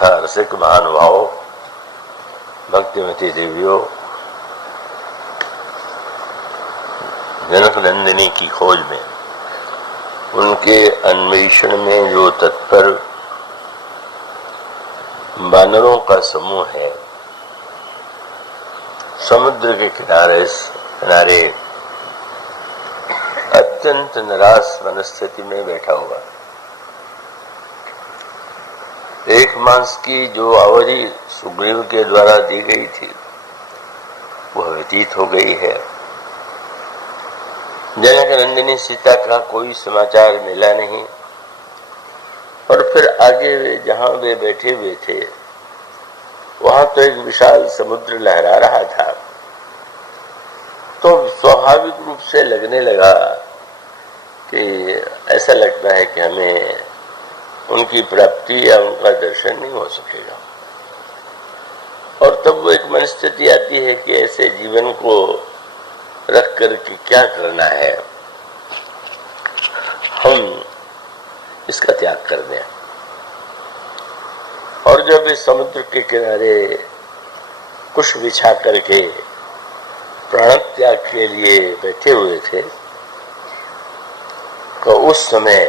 तथा रसिक महानुभावों, भक्तिमती देवियों, जनक नंदिनी की खोज में, उनके अन्वेषण में जो तत्पर वानरों का समूह है, समुद्र के किनारे अत्यंत निराश मनस्थिति में बैठा हुआ, एक मांस की जो आवरी सुग्रीव के द्वारा दी गई थी वह व्यतीत हो गई है। जनक नंदिनी सीता का कोई समाचार मिला नहीं, और फिर आगे जहां वे बैठे हुए थे वहां तो एक विशाल समुद्र लहरा रहा था। तो स्वाभाविक रूप से लगने लगा कि ऐसा लगता है कि हमें उनकी प्राप्ति या उनका दर्शन नहीं हो सकेगा। और तब वो एक मनस्थिति आती है कि ऐसे जीवन को रख कर के क्या करना है, हम इसका त्याग कर दें। और जब इस समुद्र के किनारे कुश बिछा करके प्राण त्याग के लिए बैठे हुए थे, तो उस समय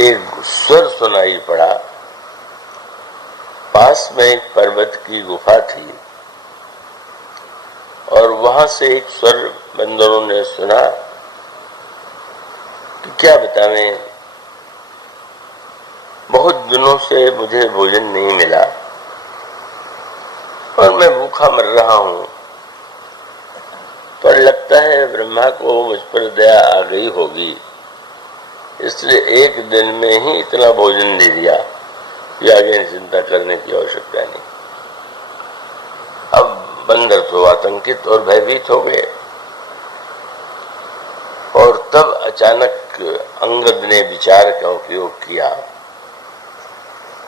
एक स्वर सुनाई पड़ा। पास में एक पर्वत की गुफा थी और वहां से एक स्वर बंदरों ने सुना कि क्या बतावें, बहुत दिनों से मुझे भोजन नहीं मिला और मैं भूखा मर रहा हूं, पर लगता है ब्रह्मा को मुझ पर दया आ गई होगी, इसलिए एक दिन में ही इतना भोजन दे दिया कि आगे चिंता करने की आवश्यकता नहीं। अब बंदर तो आतंकित और भयभीत हो गए, और तब अचानक अंगद ने विचार का उपयोग किया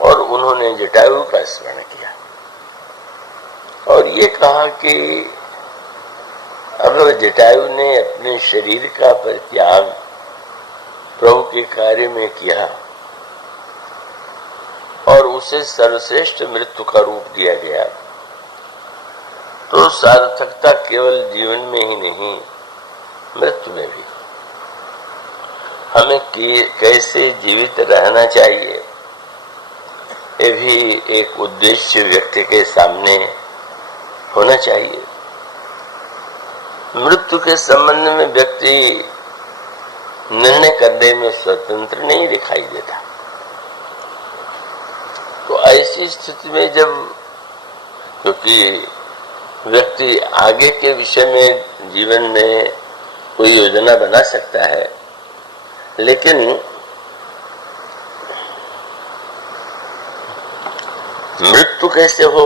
और उन्होंने जटायु का स्मरण किया और ये कहा कि अगर जटायु ने अपने शरीर का परित्याग प्रभु के कार्य में किया और उसे सर्वश्रेष्ठ मृत्यु का रूप दिया गया, तो सार्थकता केवल जीवन में ही नहीं, मृत्यु में भी। हमें कैसे जीवित रहना चाहिए, ये भी एक उद्देश्य व्यक्ति के सामने होना चाहिए। मृत्यु के संबंध में व्यक्ति निर्णय करने में स्वतंत्र नहीं दिखाई देता। तो ऐसी स्थिति में जब, क्योंकि व्यक्ति आगे के विषय में जीवन में कोई योजना बना सकता है, लेकिन मृत्यु कैसे हो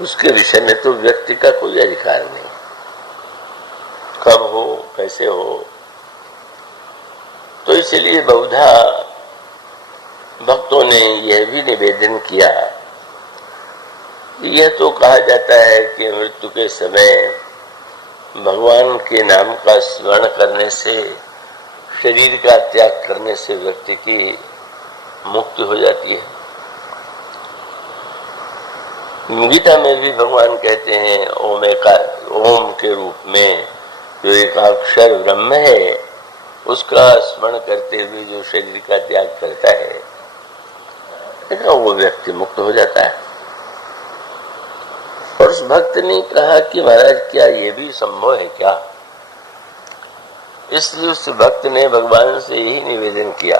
उसके विषय में तो व्यक्ति का कोई अधिकार नहीं। कब हो, कैसे हो, तो इसलिए बहुधा भक्तों ने यह भी निवेदन किया, यह तो कहा जाता है कि मृत्यु के समय भगवान के नाम का स्मरण करने से, शरीर का त्याग करने से व्यक्ति की मुक्ति हो जाती है। गीता में भी भगवान कहते हैं ओम के रूप में जो एक अक्षर ब्रह्म है, उसका स्मरण करते हुए जो शरीर का त्याग करता है, वो व्यक्ति मुक्त हो जाता है। और उस भक्त ने कहा कि महाराज क्या ये भी संभव है क्या? इसलिए उस भक्त ने भगवान से यही निवेदन किया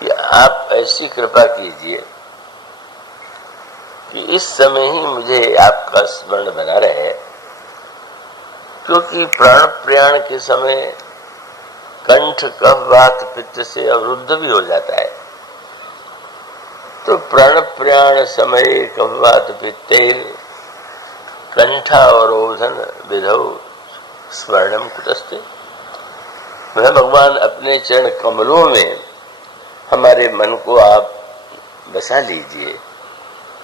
कि आप ऐसी कृपा कीजिए कि इस समय ही मुझे आपका स्मरण बना रहे, क्योंकि प्राण प्रयाण के समय कंठ कफ वात पित्त से अवरुद्ध भी हो जाता है। तो प्राण प्रयाण समय कफ वात पित्तेर कंठावरोधन विधौ स्मरणम कुतस्ते। वह भगवान अपने चरण कमलों में हमारे मन को आप बसा लीजिए।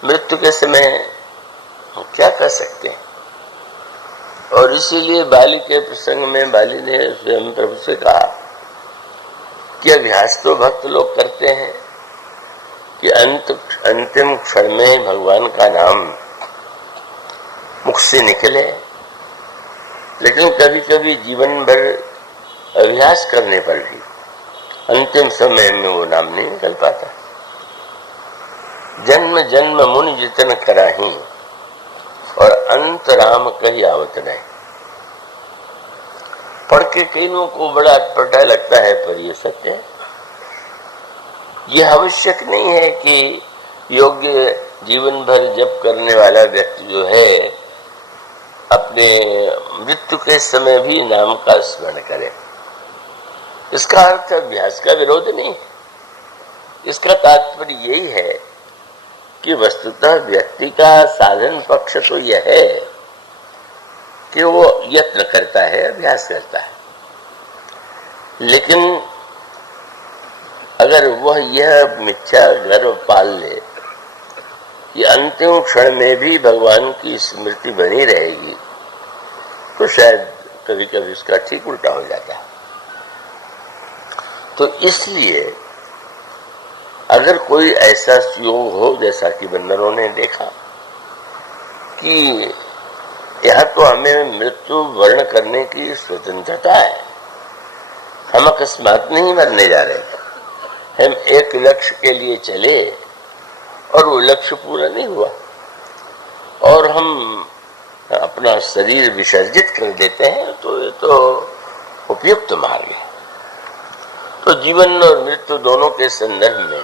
मृत्यु के समय हम क्या कर सकते हैं? और इसीलिए बाली के प्रसंग में बाली ने स्वयं प्रभु से कहा कि अभ्यास तो भक्त लोग करते हैं कि अंतिम क्षण में भगवान का नाम मुख से निकले, लेकिन कभी कभी जीवन भर अभ्यास करने पर भी अंतिम समय में वो नाम नहीं निकल पाता। जन्म जन्म मुनि जितन कराही और अंत राम कही आवत नहीं। पढ़ के कईयों को बड़ा अटपटा लगता है, पर ये सत्य है। यह आवश्यक नहीं है कि योग्य जीवन भर जप करने वाला व्यक्ति जो है अपने मृत्यु के समय भी नाम का स्मरण करे। इसका अर्थ अभ्यास का विरोध नहीं। इसका तात्पर्य यही है कि वस्तुतः व्यक्ति का साधन पक्ष तो यह है कि वो यत्न करता है, अभ्यास करता है, लेकिन अगर वह यह मिथ्या गर्व पाल ले कि अंतिम क्षण में भी भगवान की स्मृति बनी रहेगी, तो शायद कभी कभी उसका ठीक उल्टा हो जाता है। तो इसलिए अगर कोई ऐसा योग हो, जैसा कि बंदरों ने देखा कि यह तो हमें मृत्यु वर्ण करने की स्वतंत्रता है, हम अकस्मात नहीं मरने जा रहे, हम एक लक्ष्य के लिए चले और वो लक्ष्य पूरा नहीं हुआ और हम अपना शरीर विसर्जित कर देते हैं, तो ये तो उपयुक्त मार्ग है। तो जीवन और मृत्यु दोनों के संदर्भ में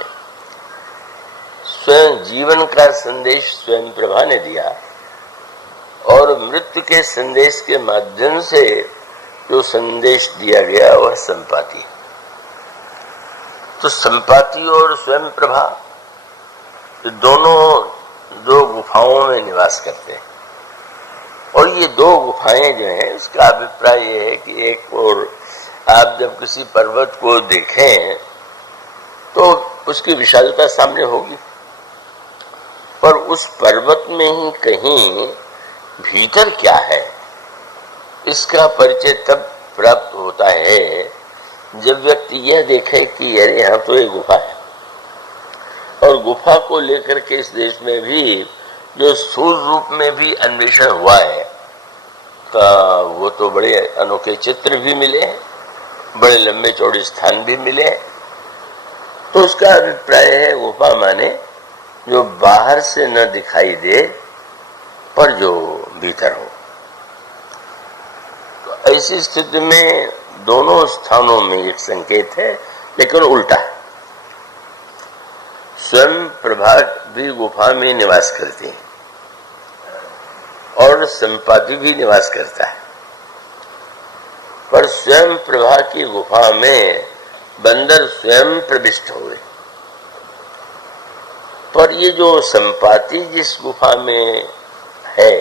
स्वयं जीवन का संदेश स्वयं प्रभा ने दिया और मृत्यु के संदेश के माध्यम से जो संदेश दिया गया वह संपाति। तो संपाति और स्वयं प्रभा दोनों दो गुफाओं में निवास करते हैं और ये दो गुफाएं जो हैं, इसका अभिप्राय ये है कि एक और आप जब किसी पर्वत को देखें तो उसकी विशालता सामने होगी, पर उस पर्वत में ही कहीं भीतर क्या है इसका परिचय तब प्राप्त होता है जब व्यक्ति यह देखे कि अरे यहाँ तो एक गुफा है। और गुफा को लेकर के इस देश में भी जो स्थूल रूप में भी अन्वेषण हुआ है, का वो तो बड़े अनोखे चित्र भी मिले हैं, बड़े लंबे चौड़े स्थान भी मिले। तो उसका अभिप्राय है गुफा माने जो बाहर से न दिखाई दे पर जो भीतर हो। तो ऐसी स्थिति में दोनों स्थानों में एक संकेत है, लेकिन उल्टा। स्वयं प्रभा भी गुफा में निवास करती है और संपाति भी निवास करता है, पर स्वयं प्रभा की गुफा में बंदर स्वयं प्रविष्ट हुए, पर ये जो संपाति जिस गुफा में है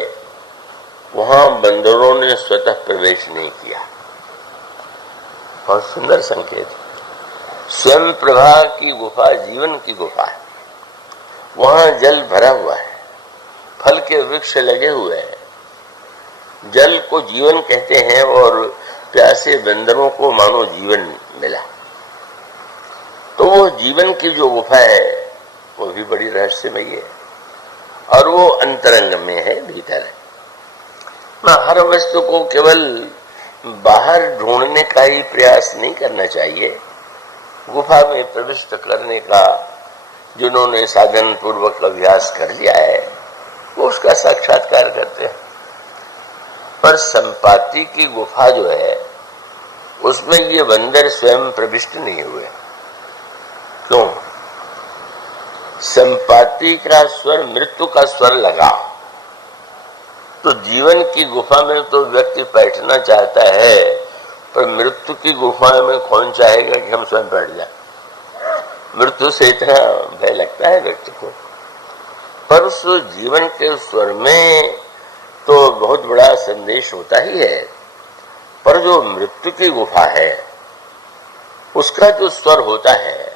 वहां बंदरों ने स्वतः प्रवेश नहीं किया। बहुत सुंदर संकेत। स्वयं प्रभा की गुफा जीवन की गुफा है, वहां जल भरा हुआ है, फल के वृक्ष लगे हुए हैं, जल को जीवन कहते हैं और प्यासे बंदरों को मानो जीवन मिला। तो वो जीवन की जो गुफा है वो भी बड़ी रहस्यमयी है और वो अंतरंग में है, भीतर है। हर वस्तु को केवल बाहर ढूंढने का ही प्रयास नहीं करना चाहिए। गुफा में प्रविष्ट करने का जिन्होंने साधन पूर्वक अभ्यास कर लिया है वो उसका साक्षात्कार करते हैं, पर संपाति की गुफा जो है उसमें ये बंदर स्वयं प्रविष्ट नहीं हुए। क्यों? संपाति का स्वर मृत्यु का स्वर लगा, तो जीवन की गुफा में तो व्यक्ति बैठना चाहता है, पर मृत्यु की गुफा में कौन चाहेगा कि हम स्वयं बैठ जाए। मृत्यु से इतना भय लगता है व्यक्ति को, पर उस जीवन के स्वर में तो बहुत बड़ा संदेश होता ही है। पर जो मृत्यु की गुफा है उसका जो स्वर होता है,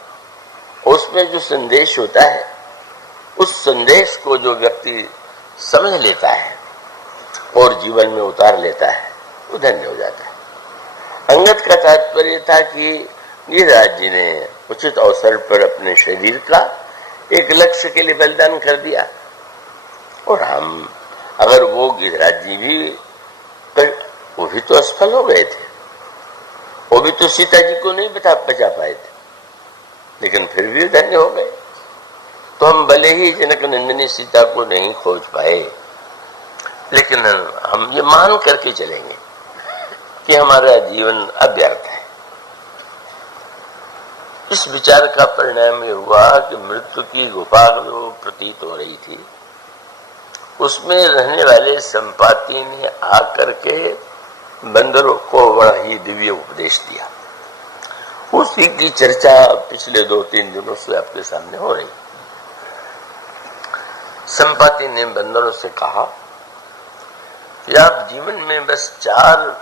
उसमें जो संदेश होता है, उस संदेश को जो व्यक्ति समझ लेता है और जीवन में उतार लेता है वो धन्य हो जाता है। अंगद का तात्पर्य था कि गिरिराज जी ने उचित अवसर पर अपने शरीर का एक लक्ष्य के लिए बलिदान कर दिया। और हम अगर वो गिरिराज जी भी, वो भी तो असफल हो गए थे, वो भी तो सीता जी को नहीं बचा पाए थे, लेकिन फिर भी धन्य हो गए। तो हम भले ही जनक नंदिनी सीता को नहीं खोज पाए, लेकिन हम ये मान करके चलेंगे कि हमारा जीवन अव्यर्थ है। इस विचार का परिणाम ये हुआ कि मृत्यु की गुफा जो प्रतीत हो रही थी, उसमें रहने वाले संपाति ने आकर के बंदरों को बड़ा ही दिव्य उपदेश दिया। उसी की चर्चा पिछले 2-3 दिनों से आपके सामने हो रही। संपाति ने बंदरों से कहा कि आप जीवन में बस 4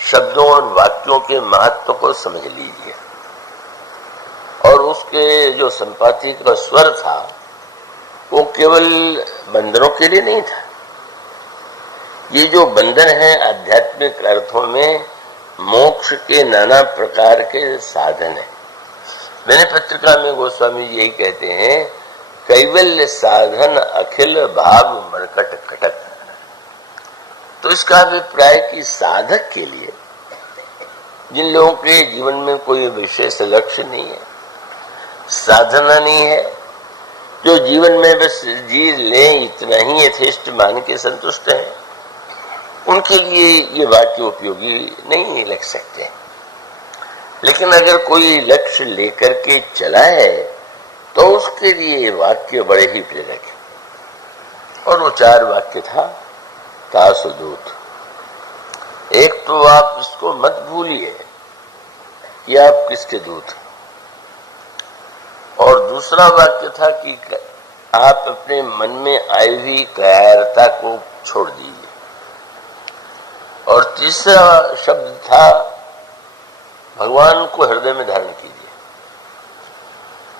शब्दों और वाक्यों के महत्व को समझ लीजिए। और उसके जो संपाति का स्वर था वो केवल बंदरों के लिए नहीं था। ये जो बंदर हैं आध्यात्मिक अर्थों में मोक्ष के नाना प्रकार के साधन है। मैंने पत्रिका में गोस्वामी जी यही कहते हैं, कैवल्य साधन अखिल भाव मरकट कटक। तो इसका अभिप्राय कि साधक के लिए, जिन लोगों के जीवन में कोई विशेष लक्ष्य नहीं है, साधना नहीं है, जो जीवन में बस जी ले इतना ही यथेष्ट मान के संतुष्ट है, उनके लिए ये वाक्य उपयोगी नहीं लग सकते। लेकिन अगर कोई लक्ष्य लेकर के चला है तो उसके लिए ये वाक्य बड़े ही प्रेरक है। और वो 4 वाक्य था तासुदूत। एक तो आप इसको मत भूलिए कि आप किसके दूत हैं, और दूसरा वाक्य था कि आप अपने मन में आई हुई कायरता को छोड़ दीजिए, और तीसरा शब्द था भगवान को हृदय में धारण कीजिए,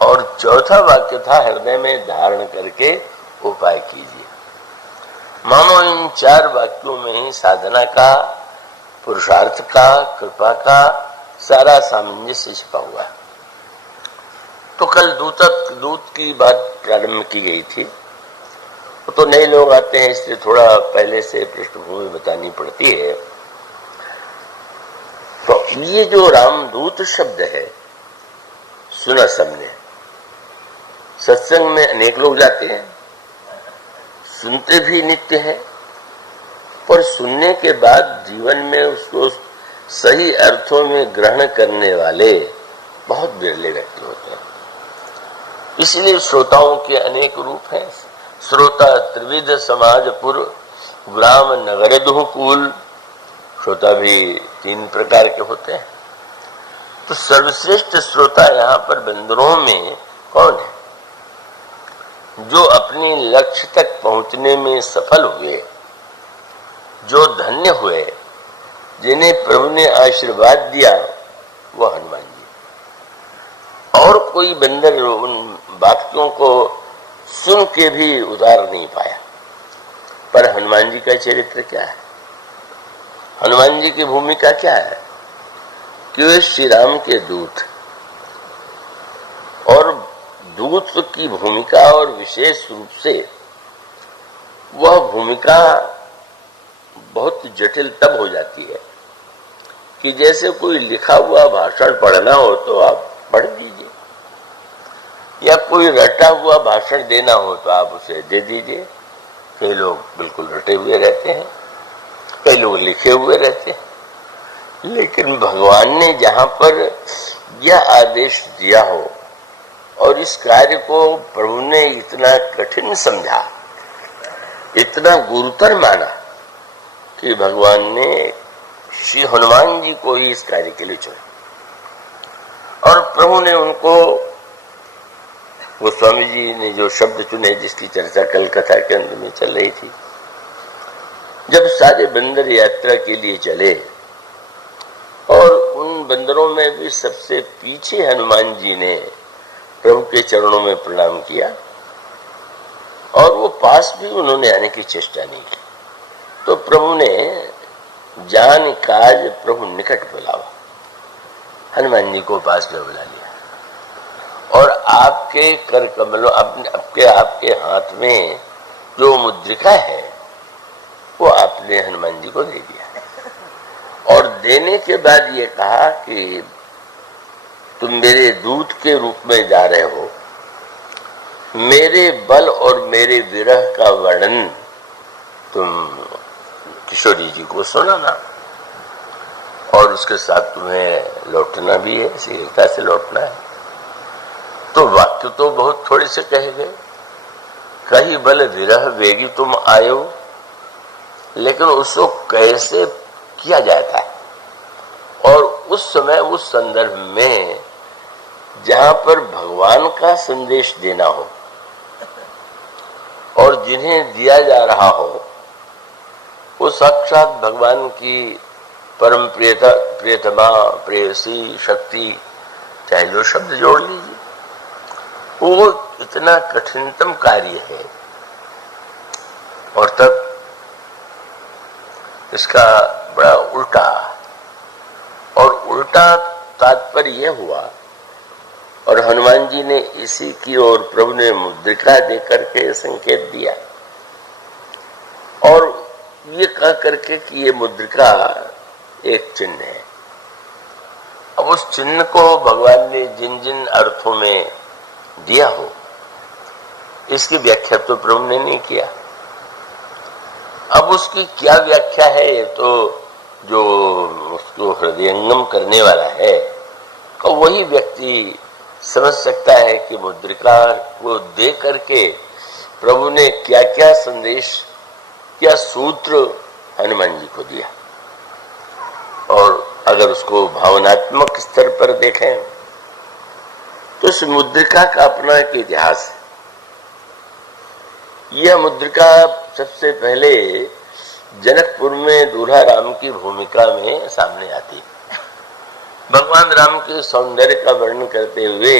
और चौथा वाक्य था हृदय में धारण करके उपाय कीजिए। मानो इन 4 वाक्यों में ही साधना का, पुरुषार्थ का, कृपा का सारा सामंजस्य छिपा हुआ है। तो कल दूत की बात प्रारंभ की गई थी। तो नए लोग आते हैं, इसलिए थोड़ा पहले से पृष्ठभूमि बतानी पड़ती है। तो ये जो रामदूत शब्द है, सुना सबने। सत्संग में अनेक लोग जाते हैं, सुनते भी नित्य हैं, पर सुनने के बाद जीवन में उसको सही अर्थों में ग्रहण करने वाले बहुत बिरले व्यक्ति होते हैं। इसलिए श्रोताओं के अनेक रूप हैं। श्रोता त्रिविध समाजपुर ग्राम नगर दुहकूल। श्रोता भी 3 प्रकार के होते हैं। तो सर्वश्रेष्ठ श्रोता यहाँ पर बंदरों में कौन है? जो अपने लक्ष्य तक पहुंचने में सफल हुए, जो धन्य हुए, जिन्हें प्रभु ने आशीर्वाद दिया, वो हनुमान जी। और कोई बंदर उन वाक्यों को सुन के भी उतार नहीं पाया। पर हनुमान जी का चरित्र क्या है? हनुमान जी की भूमिका क्या है? कि वे श्री राम के दूत, और दूत की भूमिका, और विशेष रूप से वह भूमिका बहुत जटिल तब हो जाती है कि जैसे कोई लिखा हुआ भाषण पढ़ना हो तो आप पढ़ दीजिए, या कोई रटा हुआ भाषण देना हो तो आप उसे दे दीजिए। कई लोग बिल्कुल रटे हुए रहते हैं, कई लोग लिखे हुए रहते हैं। लेकिन भगवान ने जहां पर यह आदेश दिया हो और इस कार्य को प्रभु ने इतना कठिन समझा, इतना गुरुतर माना कि भगवान ने श्री हनुमान जी को ही इस कार्य के लिए चुना। और प्रभु ने उनको, गोस्वामी जी ने जो शब्द चुने जिसकी चर्चा कल कथा के अंत में चल रही थी, जब सारे बंदर यात्रा के लिए चले और उन बंदरों में भी सबसे पीछे हनुमान जी ने प्रभु के चरणों में प्रणाम किया, और वो पास भी उन्होंने आने की चेष्टा नहीं की, तो प्रभु ने जान काज प्रभु निकट बुलावा। हनुमान जी को पास में बुला लिया और आपके कर कमलों आपके हाथ में जो मुद्रिका है वो आपने हनुमान जी को दे दिया और देने के बाद ये कहा कि तुम मेरे दूत के रूप में जा रहे हो, मेरे बल और मेरे विरह का वर्णन तुम किशोरी जी को सुनाना और उसके साथ तुम्हें लौटना भी है, शीघ्रता से लौटना है। तो वाक्य तो बहुत थोड़े से कहे गए, कहीं बल विरह वेगी तुम आयो, लेकिन उसको कैसे किया जाता है और उस समय उस संदर्भ में जहां पर भगवान का संदेश देना हो और जिन्हें दिया जा रहा हो वो साक्षात भगवान की परम प्रियतमा प्रेयसी शक्ति, चाहे जो शब्द जोड़ लीजिए, वो इतना कठिनतम कार्य है। और तब इसका बड़ा उल्टा और उल्टा तात्पर्य यह हुआ और हनुमान जी ने इसी की ओर प्रभु ने मुद्रिका देकर के संकेत दिया और ये कह करके कि ये मुद्रिका एक चिन्ह है। अब उस चिन्ह को भगवान ने जिन जिन अर्थों में दिया हो इसकी व्याख्या तो प्रभु ने नहीं किया। अब उसकी क्या व्याख्या है ये तो जो उसको हृदयंगम करने वाला है तो वही व्यक्ति समझ सकता है कि मुद्रिका को दे करके प्रभु ने क्या क्या संदेश, क्या सूत्र हनुमान जी को दिया। और अगर उसको भावनात्मक स्तर पर देखें तो इस मुद्रिका का अपना एक इतिहास है। यह मुद्रिका सबसे पहले जनकपुर में दूल्हा राम की भूमिका में सामने आती है। भगवान राम के सौंदर्य का वर्णन करते हुए,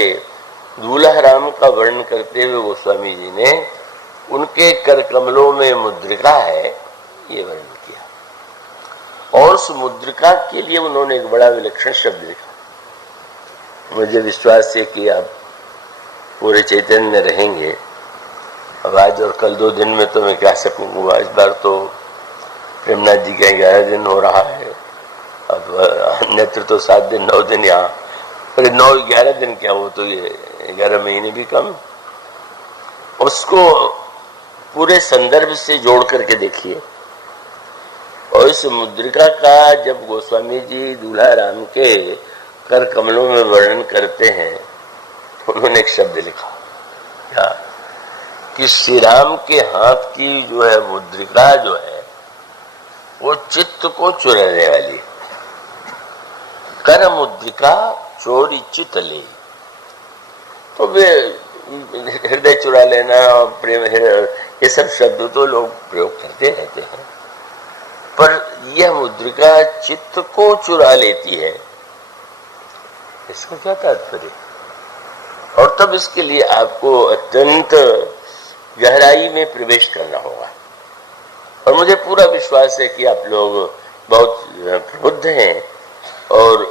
दूल्हा राम का वर्णन करते हुए गोस्वामी जी ने उनके कर कमलों में मुद्रिका है ये वर्णन किया और उस मुद्रिका के लिए उन्होंने एक बड़ा विलक्षण शब्द लिखा। मुझे विश्वास है कि आप पूरे चैतन्य में रहेंगे। अब आज और कल 2 दिन में तो मैं क्या सकूंगा, इस बार तो प्रेमनाथ जी का 11 दिन हो रहा है, अब अन्यत्र तो 7 दिन 9 दिन यहाँ, पर 9-11 दिन क्या, वो तो ये 11 महीने भी कम। उसको पूरे संदर्भ से जोड़ करके देखिए और इस मुद्रिका का जब गोस्वामी जी दूल्हा राम के कर कमलों में वर्णन करते हैं तो उन्होंने एक शब्द लिखा क्या कि श्री राम के हाथ की जो है मुद्रिका जो है वो चित्त को चुराने वाली है। कर मुद्रिका चोरी चित ले, तो वे हृदय चुरा लेना और प्रेम, ये सब शब्द तो लोग प्रयोग करते रहते हैं, पर यह मुद्रिका चित्त को चुरा लेती है, इसका क्या तात्पर्य? और तब इसके लिए आपको अत्यंत गहराई में प्रवेश करना होगा और मुझे पूरा विश्वास है कि आप लोग बहुत प्रबुद्ध हैं और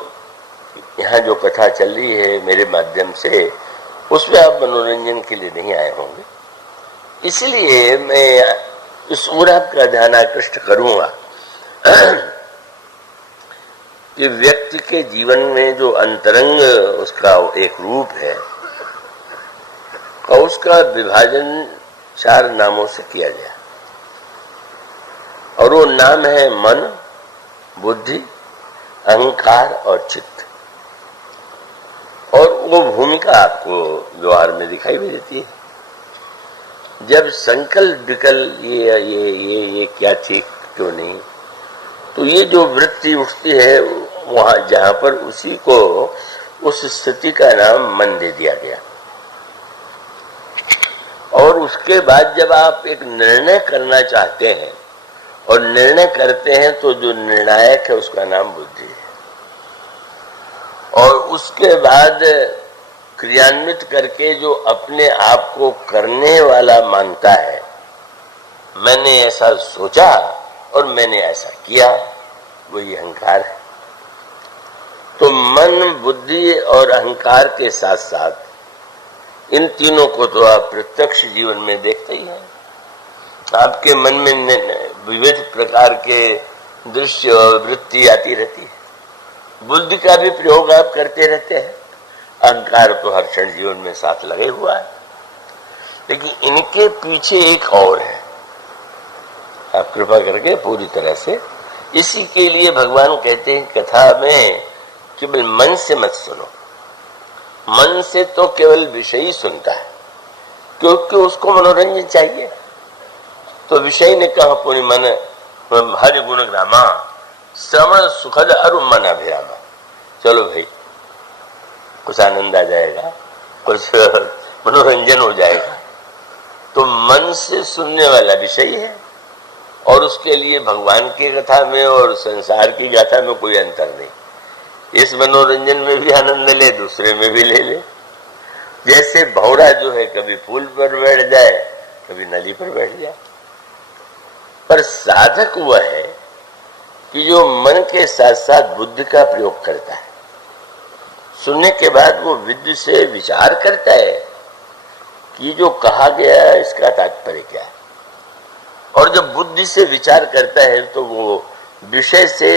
यहाँ जो कथा चल रही है मेरे माध्यम से उसमें आप मनोरंजन के लिए नहीं आए होंगे। इसलिए मैं इस ओर आपका ध्यान आकृष्ट करूंगा कि व्यक्ति के जीवन में जो अंतरंग उसका एक रूप है और उसका विभाजन 4 नामों से किया गया और वो नाम है मन, बुद्धि, अहंकार और चित्त। और वो भूमिका आपको व्यवहार में दिखाई भी देती है। जब संकल्प विकल्प ये क्या ठीक क्यों नहीं, तो ये जो वृत्ति उठती है वहां जहां पर उसी को उस स्थिति का नाम मन दे दिया गया। और उसके बाद जब आप एक निर्णय करना चाहते हैं और निर्णय करते हैं तो जो निर्णायक है उसका नाम बुद्धि है। और उसके बाद क्रियान्वित करके जो अपने आप को करने वाला मानता है, मैंने ऐसा सोचा और मैंने ऐसा किया, वही अहंकार है। तो मन, बुद्धि और अहंकार के साथ साथ इन तीनों को तो आप प्रत्यक्ष जीवन में देखते ही हैं। आपके मन में विविध प्रकार के दृश्य और वृत्ति आती रहती है। बुद्धि का भी प्रयोग आप करते रहते हैं। अहंकार तो हर क्षण जीवन में साथ लगे हुआ है, लेकिन इनके पीछे एक और है। आप कृपा करके पूरी तरह से इसी के लिए भगवान कहते हैं कथा में केवल मन से मत सुनो। मन से तो केवल विषय ही सुनता है, क्योंकि उसको मनोरंजन चाहिए। तो विषय ने कहा पूरी मन हरि गुण ग्रामा श्रवण सुखद अरु मन अभिरामा। चलो भाई, कुछ आनंद आ जाएगा, कुछ मनोरंजन हो जाएगा। तो मन से सुनने वाला विषय है, और उसके लिए भगवान की कथा में और संसार की गाथा में कोई अंतर नहीं। इस मनोरंजन में भी आनंद ले, दूसरे में भी ले ले। जैसे भौरा जो है कभी फूल पर बैठ जाए, कभी नली पर बैठ जाए। पर साधक वह है कि जो मन के साथ साथ बुद्धि का प्रयोग करता है। सुनने के बाद वो विद्य से विचार करता है कि जो कहा गया है इसका तात्पर्य क्या है। और जब बुद्धि से विचार करता है तो वो विषय से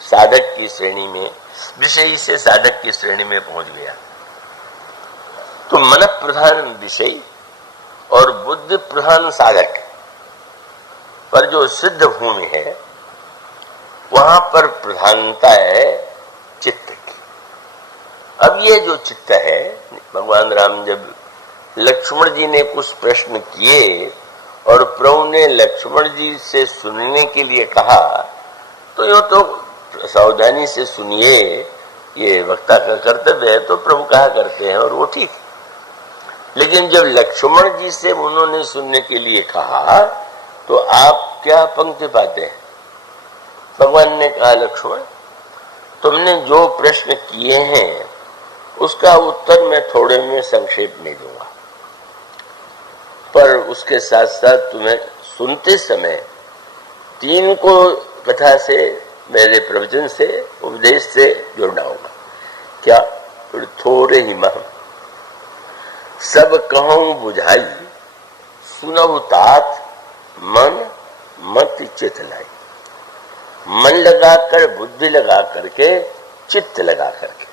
साधक की श्रेणी में, विषय से साधक की श्रेणी में पहुंच गया। तो मन प्रधान विषय और बुद्धि प्रधान साधक पर जो सिद्ध भूमि है, वहां पर प्रधानता है चित्त की। अब ये जो चित्त है, भगवान राम जब लक्ष्मण जी ने कुछ प्रश्न किए और प्रभु ने लक्ष्मण जी से सुनने के लिए कहा, तो यो तो सावधानी से सुनिए, ये वक्ता का कर्तव्य है, तो प्रभु कहा करते हैं और वो ठीक। लेकिन जब लक्ष्मण जी से उन्होंने सुनने के लिए कहा तो आप क्या पंक्ति पाते हैं? भगवान ने कहा, लक्ष्मण तुमने जो प्रश्न किए हैं उसका उत्तर मैं थोड़े में संक्षेप नहीं दूंगा, पर उसके साथ साथ तुम्हें सुनते समय तीन को कथा से, मेरे प्रवचन से, उपदेश से जोड़ना होगा। क्या? थोड़े ही मह सब कहूं बुझाई, सुनहु तात मन मत चित्त लाई। मन लगाकर, बुद्धि लगा करके, चित्त लगा करके।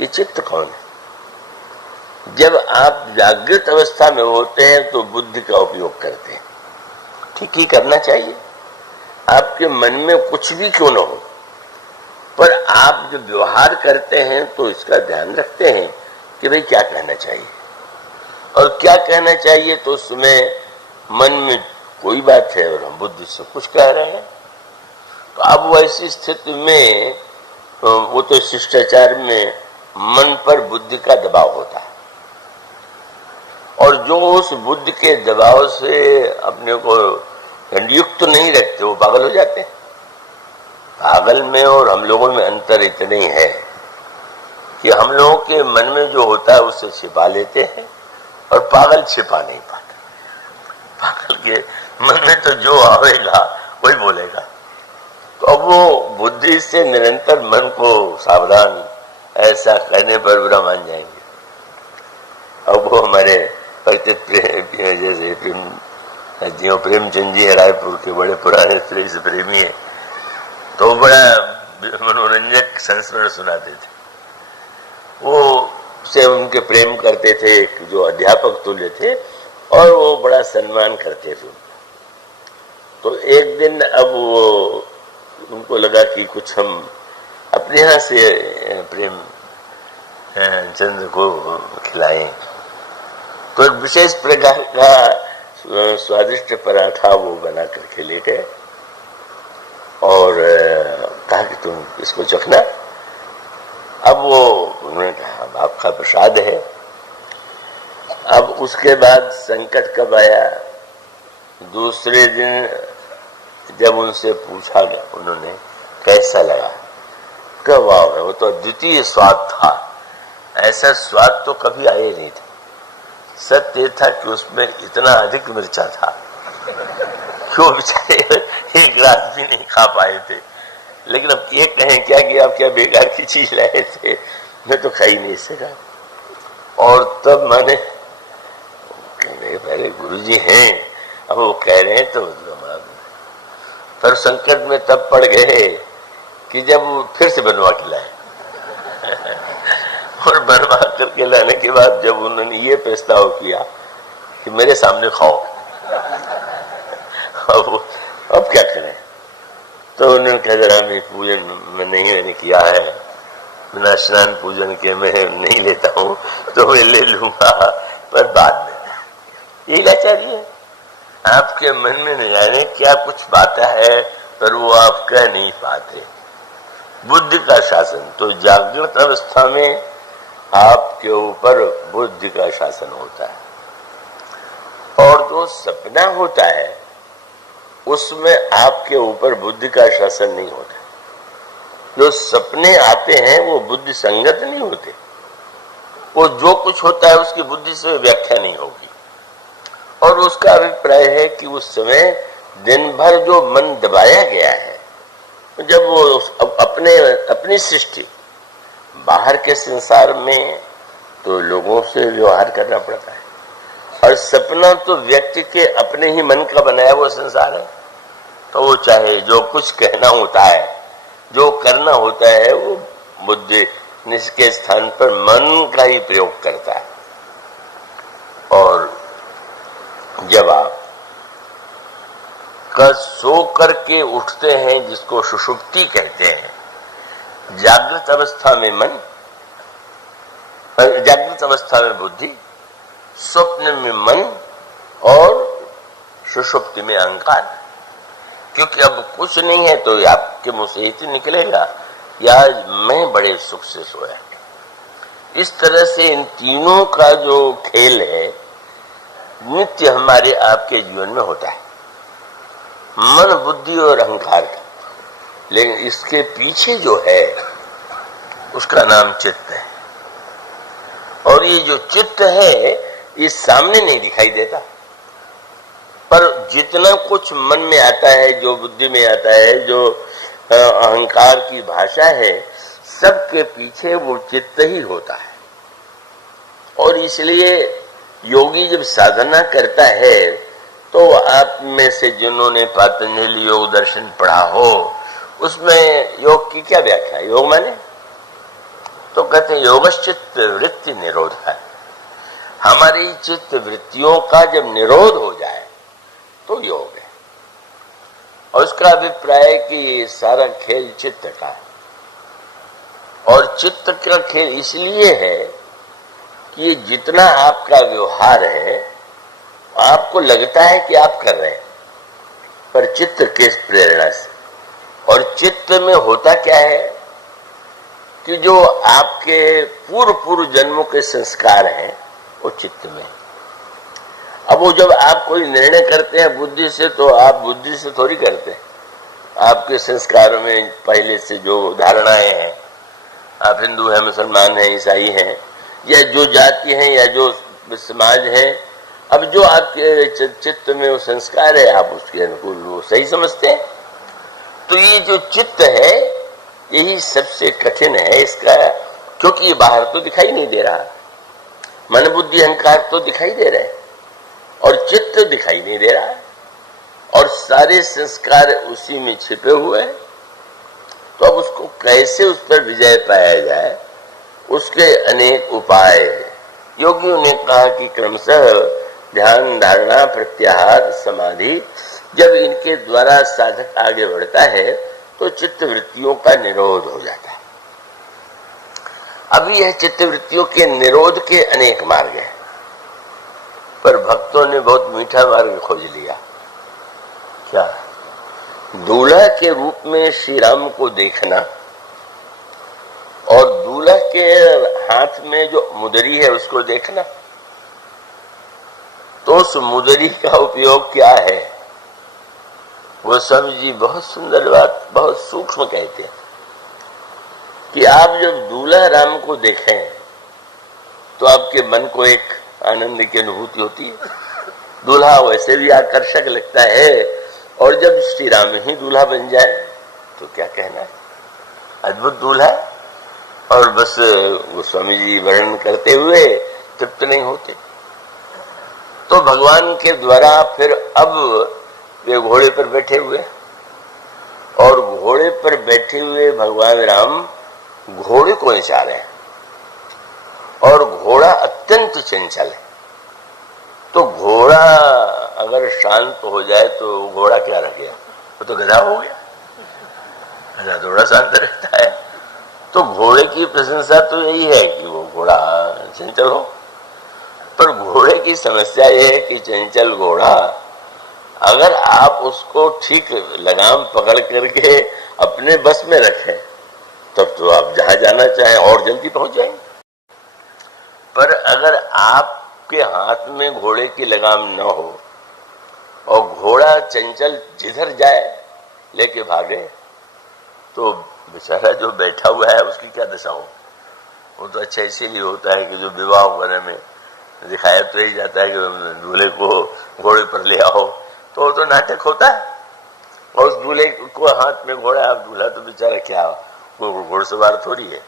ये चित्त कौन है? जब आप जागृत अवस्था में होते हैं तो बुद्धि का उपयोग करते हैं, ठीक ही करना चाहिए। आपके मन में कुछ भी क्यों न हो, पर आप जो व्यवहार करते हैं तो इसका ध्यान रखते हैं कि भाई क्या कहना चाहिए और क्या कहना चाहिए। तो उसमें मन में कोई बात है और हम बुद्धि से कुछ कह रहे हैं। तो अब वैसी स्थिति में वो तो शिष्टाचार में मन पर बुद्धि का दबाव होता है, और जो उस बुद्धि के दबाव से अपने को दंडयुक्त नहीं रखते वो पागल हो जाते हैं। पागल में और हम लोगों में अंतर इतने ही है कि हम लोगों के मन में जो होता है उसे छिपा लेते हैं और पागल छिपा नहीं पाता। पागल के मन में तो जो आएगा वही बोलेगा। तो अब वो बुद्धि से निरंतर मन को सावधान, ऐसा कहने पर बुरा मान जाएंगे। अब वो हमारे परिचित जैसे प्रेमचंद जी है, रायपुर के बड़े पुराने स्त्री से प्रेमी है, तो बड़ा मनोरंजक संस्मरण सुनाते थे। वो से उनके प्रेम करते थे, जो अध्यापक तुल्य थे, और वो बड़ा सम्मान करते थे। तो एक दिन अब वो उनको लगा कि कुछ हम अपने यहाँ से प्रेम चंद्र को खिलाएं। तो एक विशेष प्रकार का स्वादिष्ट पराठा वो बना करके ले गए और कहा कि तुम इसको चखना। अब वो उन्होंने कहा आपका प्रसाद है। अब उसके बाद संकट कब आया? दूसरे दिन जब उनसे पूछा गया उन्होंने कैसा लगा, कब वाह, वो तो द्वितीय स्वाद था, ऐसा स्वाद तो कभी आया नहीं था। सत्य था कि उसमें इतना अधिक मिर्चा था कि वो बेचारे एक गिलास भी नहीं खा पाए थे। लेकिन अब ये कहें क्या कि आप क्या बेकार की चीज लाए थे, मैं तो खा ही नहीं सका। और तब मैंने पहले गुरुजी हैं, अब वो कह रहे हैं तो पर संकट में तब पड़ गए कि जब वो फिर से बनवा के लाए और बनवा करके लाने के बाद जब उन्होंने ये प्रस्ताव किया कि मेरे सामने खाओ, अब क्या करें, तो उन्होंने कहा जरा मैं पूजन में नहीं मैंने किया है, बिना स्नान पूजन के मैं नहीं लेता हूँ, तो मैं ले लूंगा पर बाद में। यही लाचारी है, आपके मन में न जाने क्या कुछ बात है पर वो आप कह नहीं पाते। बुद्धि का शासन, तो जागृत अवस्था में आपके ऊपर बुद्धि का शासन होता है, और जो सपना होता है उसमें आपके ऊपर बुद्धि का शासन नहीं होता। जो सपने आते हैं वो बुद्धि संगत नहीं होते, वो जो कुछ होता है उसकी बुद्धि से व्याख्या नहीं होगी। और उसका अभिप्राय है कि उस समय दिन भर जो मन दबाया गया है, जब वो अपनी सृष्टि बाहर के संसार में तो लोगों से व्यवहार करना पड़ता है, और सपना तो व्यक्ति के अपने ही मन का बनाया हुआ संसार है। तो वो चाहे जो कुछ कहना होता है, जो करना होता है, वो बुद्धि निष्के स्थान पर मन का ही प्रयोग करता है। और जब आप सो करके उठते हैं, जिसको सुषुप्ति कहते हैं, जागृत अवस्था में मन, जागृत अवस्था में बुद्धि, स्वप्न में मन और सुषुप्ति में अहंकार। क्योंकि अब कुछ नहीं है तो आपके मुंह से ही निकलेगा या मैं बड़े सुख से सोया। इस तरह से इन तीनों का जो खेल है नित्य हमारे आपके जीवन में होता है, मन, बुद्धि और अहंकार का। लेकिन इसके पीछे जो है उसका नाम चित्त है, और ये जो चित्त है ये सामने नहीं दिखाई देता, पर जितना कुछ मन में आता है, जो बुद्धि में आता है, जो अहंकार की भाषा है, सबके पीछे वो चित्त ही होता है। और इसलिए योगी जब साधना करता है तो आप में से जिन्होंने पातंजलि योग दर्शन पढ़ा हो, उसमें योग की क्या व्याख्या है? योग माने तो कहते हैं योगश्चित्त वृत्ति निरोध है। हमारी चित्त वृत्तियों का जब निरोध हो जाए तो योग है। और उसका अभिप्राय है कि सारा खेल चित्त का है, और चित्त का खेल इसलिए है कि जितना आपका व्यवहार है आपको लगता है कि आप कर रहे हैं, पर चित्त किस प्रेरणा से। और चित्त में होता क्या है कि जो आपके पूर्व जन्मों के संस्कार हैं वो चित्त में। अब वो जब आप कोई निर्णय करते हैं बुद्धि से, तो आप बुद्धि से थोड़ी करते हैं। आपके संस्कार में पहले से जो धारणाएं हैं, आप हिंदू हैं, मुसलमान हैं, ईसाई हैं, या जो जाति हैं या जो समाज है, अब जो आपके चित्त में वो संस्कार है आप उसके अनुकूल वो सही समझते हैं। तो ये जो चित्त है यही सबसे कठिन है इसका, क्योंकि ये बाहर तो दिखाई नहीं दे रहा। मन, बुद्धि, अहंकार तो दिखाई दे रहे हैं और चित्त दिखाई नहीं दे रहा है, और सारे संस्कार उसी में छिपे हुए हैं। तो अब उसको कैसे उस पर विजय पाया जाए, उसके अनेक उपाय। योगियों ने कहा कि क्रमशः ध्यान, धारणा, प्रत्याहार, समाधि, जब इनके द्वारा साधक आगे बढ़ता है तो चित्त वृत्तियों का निरोध हो जाता है। अभी यह चित्त वृत्तियों के निरोध के अनेक मार्ग हैं, पर भक्तों ने बहुत मीठा मार्ग खोज लिया। क्या? दूल्हा के रूप में श्री राम को देखना, और दूल्हा के हाथ में जो मुदरी है उसको देखना। तो उस मुदरी का उपयोग क्या है? वो स्वामी जी बहुत सुंदर बात, बहुत सूक्ष्म कहते हैं कि आप जब दूल्हा राम को देखें तो आपके मन को एक आनंद की अनुभूति होती है। दूल्हा वैसे भी आकर्षक लगता है, और जब श्री राम ही दूल्हा बन जाए तो क्या कहना है, अद्भुत दूल्हा। और बस गोस्वामी जी वर्णन करते हुए तृप्त नहीं होते। तो भगवान के द्वारा फिर अब वे घोड़े पर बैठे हुए, और घोड़े पर बैठे हुए भगवान राम घोड़े को नचा रहे हैं, और घोड़ा अत्यंत चंचल है। तो घोड़ा अगर शांत हो जाए तो घोड़ा क्या रह गया, वो तो गधा हो गया। गधा थोड़ा शांत रहता है। तो घोड़े की प्रशंसा तो यही है कि वो घोड़ा चंचल हो, पर घोड़े की समस्या यह है कि चंचल घोड़ा अगर आप उसको ठीक लगाम पकड़ करके अपने बस में रखें तब तो आप जहां जाना चाहें और जल्दी पहुंच जाएंगे। पर अगर आपके हाथ में घोड़े की लगाम न हो और घोड़ा चंचल जिधर जाए लेके भागे, तो बेचारा जो बैठा हुआ है उसकी क्या दशा हो। वो तो अच्छा इसीलिए होता है कि जो विवाह वगैरह में दिखाया तो यही जाता है कि दूल्हे को घोड़े पर ले आओ, तो वो तो नाटक होता है। और उस दूल्हे को हाथ में घोड़ा, अब दूल्हा तो बेचारा क्या, वो घोड़सवार थोड़ी है,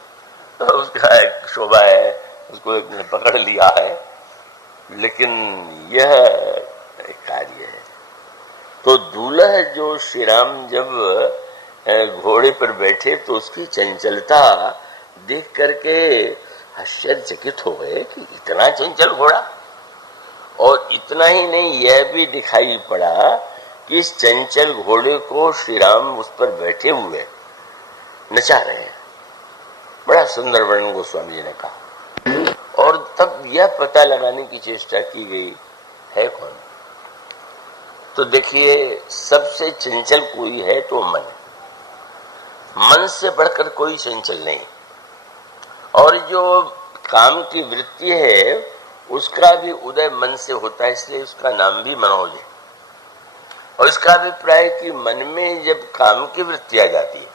तो उसका एक शोभा है, उसको एक ने पकड़ लिया है। लेकिन यह एक कार्य है। तो दूल्हा जो श्री राम जब घोड़े पर बैठे तो उसकी चंचलता देख करके आश्चर्यचकित हो गए कि इतना चंचल घोड़ा। और इतना ही नहीं, यह भी दिखाई पड़ा कि इस चंचल घोड़े को श्री राम उस पर बैठे हुए नचा रहे हैं। बड़ा सुंदर वर्णन गोस्वामी जी ने कहा। और तब यह पता लगाने की चेष्टा की गई है कौन। तो देखिए, सबसे चंचल कोई है तो मन। मन से बढ़कर कोई चंचल नहीं। और जो काम की वृत्ति है उसका भी उदय मन से होता है, इसलिए उसका नाम भी मनोज है। और इसका अभिप्राय कि मन में जब काम की वृत्ति आ जाती है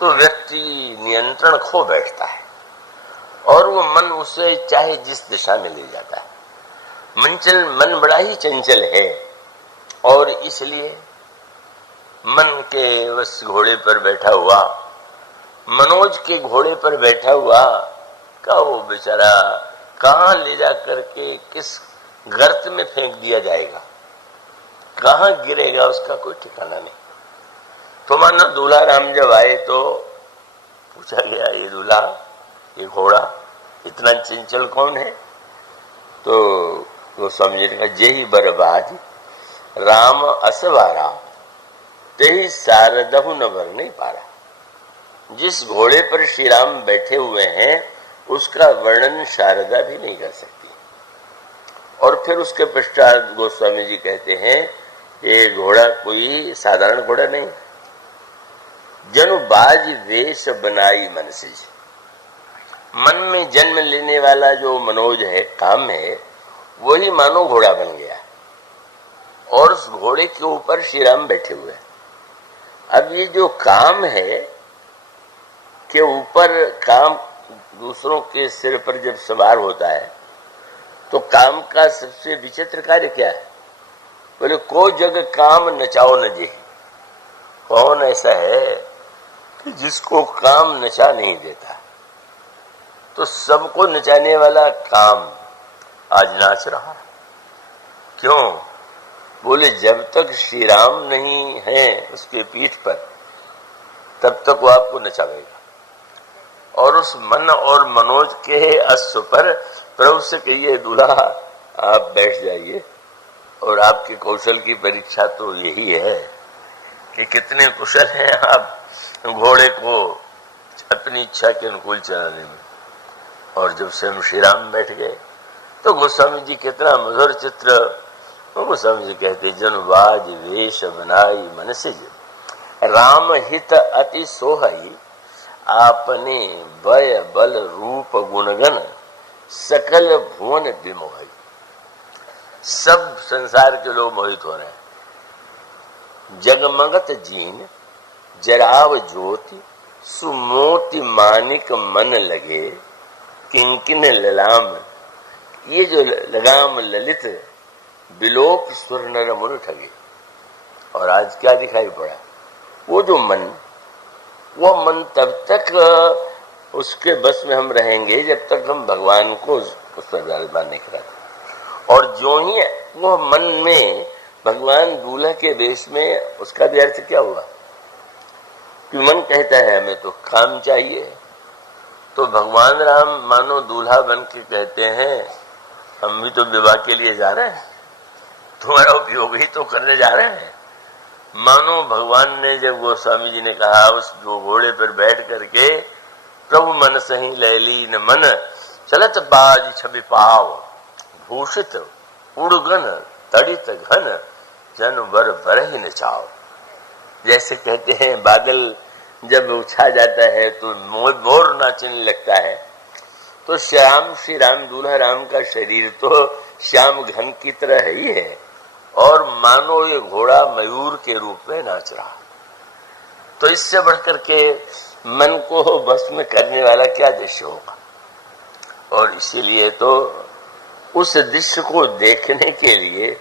तो व्यक्ति नियंत्रण खो बैठता है और वो मन उसे चाहे जिस दिशा में ले जाता है। मन बड़ा ही चंचल है और इसलिए मन के उस घोड़े पर बैठा हुआ, मनोज के घोड़े पर बैठा हुआ का वो बेचारा कहां ले जा करके किस गर्त में फेंक दिया जाएगा, कहां गिरेगा उसका कोई ठिकाना नहीं। तो मानो दूल्हा राम जब आए तो पूछा गया, ये दूल्हा, ये घोड़ा इतना चंचल कौन है। तो वो समझे जेही बर्बाद राम असवारा तेही सारदहु न भर नहीं पारा। जिस घोड़े पर श्री राम बैठे हुए हैं उसका वर्णन शारदा भी नहीं कर सकती। और फिर उसके पश्चात गोस्वामी जी कहते हैं ये घोड़ा कोई साधारण घोड़ा नहीं, जनु बाज वेश बनाई मन से। मन में जन्म लेने वाला जो मनोज है, काम है, वही मानो घोड़ा बन गया और उस घोड़े के ऊपर श्री राम बैठे हुए। अब ये जो काम है के ऊपर, काम दूसरों के सिर पर जब सवार होता है तो काम का सबसे विचित्र कार्य क्या है। बोले को जग काम नचाओ न जे। कौन ऐसा है कि जिसको काम नचा नहीं देता। तो सबको नचाने वाला काम आज नाच रहा। क्यों? बोले जब तक श्री राम नहीं है उसके पीठ पर तब तक वो आपको नचावेगा। और उस मन और मनोज के अश्व पर प्रभु से कहिए दूल्हा आप बैठ जाइए। और आपके कौशल की परीक्षा तो यही है कि कितने कुशल हैं आप घोड़े को अपनी इच्छा के अनुकूल चलाने में। और जब स्वयं श्री राम बैठ गए तो गोस्वामी जी कितना मधुर चित्र। गोस्वामी जी कहते जनवाज वेश बनाई मन से राम हित अति सोहई आपने भय बल रूप गुणगन सकल भुवन विमोहई। सब संसार के लोग मोहित हो रहे हैं। जगमगत जीन जराव ज्योति सुमोति मानिक मन लगे किंकिन ललाम। ये जो लगाम ललित बिलोक सुर नर मुर ठगे। और आज क्या दिखाई पड़ा, वो जो मन वो मन तब तक उसके बस में हम रहेंगे जब तक हम भगवान को उस पर विराजमान नहीं कराते। और जो ही वो मन में भगवान दूल्हा के वेश में, उसका भी अर्थ क्या हुआ कि मन कहता है हमें तो काम चाहिए, तो भगवान राम मानो दूल्हा बन के कहते हैं हम भी तो विवाह के लिए जा रहे हैं, तुम्हारा उपयोग ही तो करने जा रहे हैं। मानो भगवान ने जब गोस्वामी जी ने कहा उस घोड़े पर बैठ करके प्रभु मन सही लैली न मन चलत बाज छवि पाव भूषित उड़गन तड़ित घन जन वर वर ही न चाव। जैसे कहते हैं बादल जब छा जाता है तो मोर नाचने लगता है, तो श्याम श्री राम दूल्हा राम का शरीर तो श्याम घन की तरह ही है और मानो ये घोड़ा मयूर के रूप में नाच रहा। तो इससे बढ़कर के मन को बस में करने वाला क्या दृश्य होगा। और इसीलिए तो उस दृश्य को देखने के लिए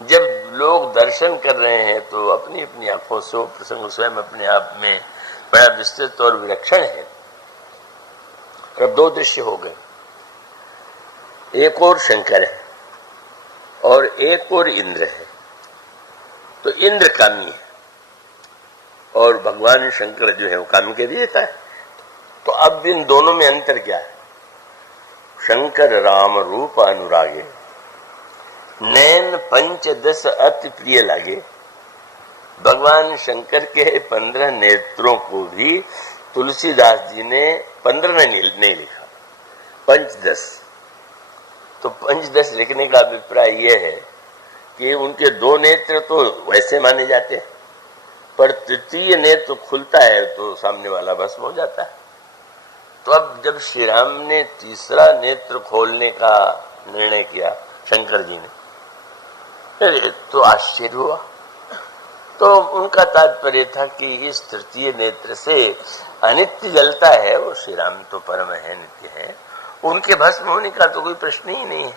जब लोग दर्शन कर रहे हैं तो अपनी अपनी आंखों से वो प्रसंग स्वयं अपने आप में बड़ा विस्तृत और विलक्षण है। अब दो दृश्य हो गए, एक और शंकर है और एक और इंद्र है। तो इंद्र कामी है और भगवान शंकर जो है वो काम के देता है। तो अब इन दोनों में अंतर क्या है? शंकर राम रूप अनुरागे नैन पंच दस अति प्रिय लागे। भगवान शंकर के 15 नेत्रों को भी तुलसीदास जी ने 15 नहीं लिखा, 5-10। तो 5-10 लिखने का अभिप्राय यह है कि उनके 2 नेत्र तो वैसे माने जाते हैं, पर तृतीय नेत्र खुलता है तो सामने वाला भस्म हो जाता है। तो अब जब श्री राम ने तीसरा नेत्र खोलने का निर्णय किया शंकर जी ने, तो आश्चर्य हुआ। तो उनका तात्पर्य था कि इस तृतीय नेत्र से अनित्य जलता है, वो श्री राम तो परम है, नित्य है, उनके भस्म होने का तो कोई प्रश्न ही नहीं है।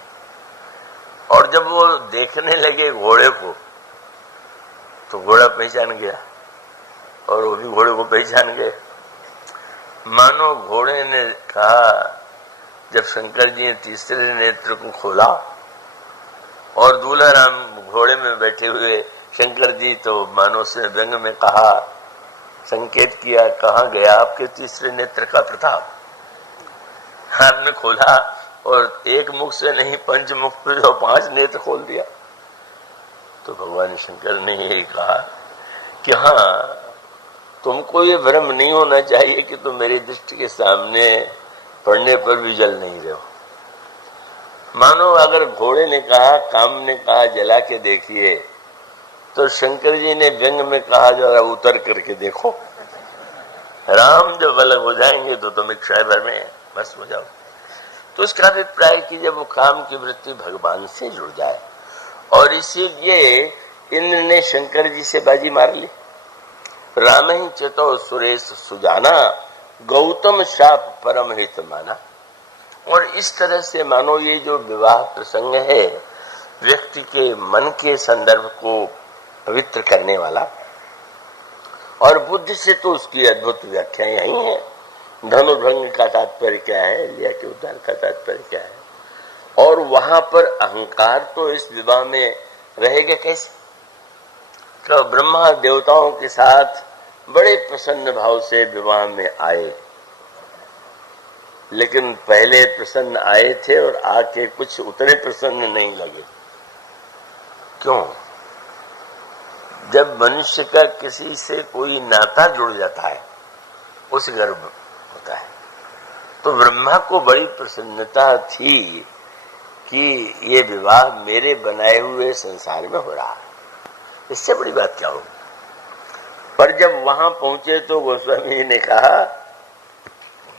और जब वो देखने लगे घोड़े को तो घोड़ा पहचान गया और वो भी घोड़े को पहचान गए। मानो घोड़े ने कहा, जब शंकर जी ने तीसरे नेत्र को खोला और दूल्हा राम घोड़े में बैठे हुए शंकर जी, तो मानो से व्यंग में कहा, संकेत किया, कहाँ गया आपके तीसरे नेत्र का प्रताप? आपने खोला और एक मुख से नहीं 5 मुख पे 5 नेत्र खोल दिया। तो भगवान शंकर ने यही कहा कि हाँ, तुमको ये भ्रम नहीं होना चाहिए कि तुम मेरी दृष्टि के सामने पड़ने पर भी जल नहीं रहे हो। मानो अगर घोड़े ने कहा, काम ने कहा जला के देखिए, तो शंकर जी ने व्यंग में कहा जरा उतर करके देखो, राम जब अलग हो जाएंगे तो तुम एक क्षण भर में भस्म हो जाओ। तो उसका अभिप्राय कि जब वो काम की वृत्ति भगवान से जुड़ जाए, और इसीलिए इंद्र ने शंकर जी से बाजी मार ली। राम ही चतो सुरेश सुजाना गौतम शाप परम हित माना। और इस तरह से मानो ये जो विवाह प्रसंग है व्यक्ति के मन के संदर्भ को पवित्र करने वाला, और बुद्धि से तो उसकी अद्भुत व्याख्या यही है। धनुर्भंग का तात्पर्य क्या है, लिया के उद्धार का तात्पर्य क्या है, और वहां पर अहंकार तो इस विवाह में रहेगा कैसे? तो ब्रह्मा देवताओं के साथ बड़े प्रसन्न भाव से विवाह में आए, लेकिन पहले प्रसन्न आए थे और आके कुछ उतने प्रसन्न नहीं लगे। क्यों? जब मनुष्य का किसी से कोई नाता जुड़ जाता है उसे गर्व होता है। तो ब्रह्मा को बड़ी प्रसन्नता थी कि ये विवाह मेरे बनाए हुए संसार में हो रहा है, इससे बड़ी बात क्या होगी। पर जब वहां पहुंचे तो गोस्वामी ने कहा,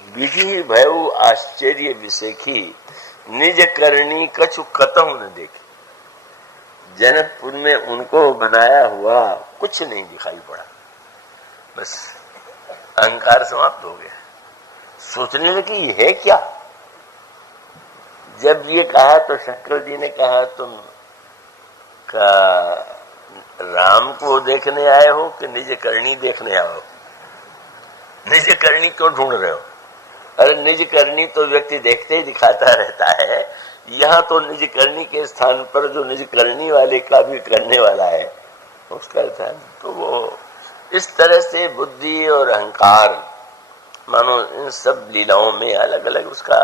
विधि भयउ आश्चर्य विसेखी निज करनी कछु कतहु न देखी। जनकपुर में उनको बनाया हुआ कुछ नहीं दिखाई पड़ा, बस अहंकार समाप्त हो गया। सोचने लगे ये है क्या। जब ये कहा तो शंकर जी ने कहा, तुम का राम को देखने आए हो कि निज करनी देखने आओ? निज करनी क्यों ढूंढ रहे हो? अरे निज करनी तो व्यक्ति देखते ही दिखाता रहता है, यहाँ तो निज करनी के स्थान पर जो निज करनी वाले का भी करने वाला है उसका था। तो वो इस तरह से बुद्धि और अहंकार मानो इन सब लीलाओं में अलग अलग उसका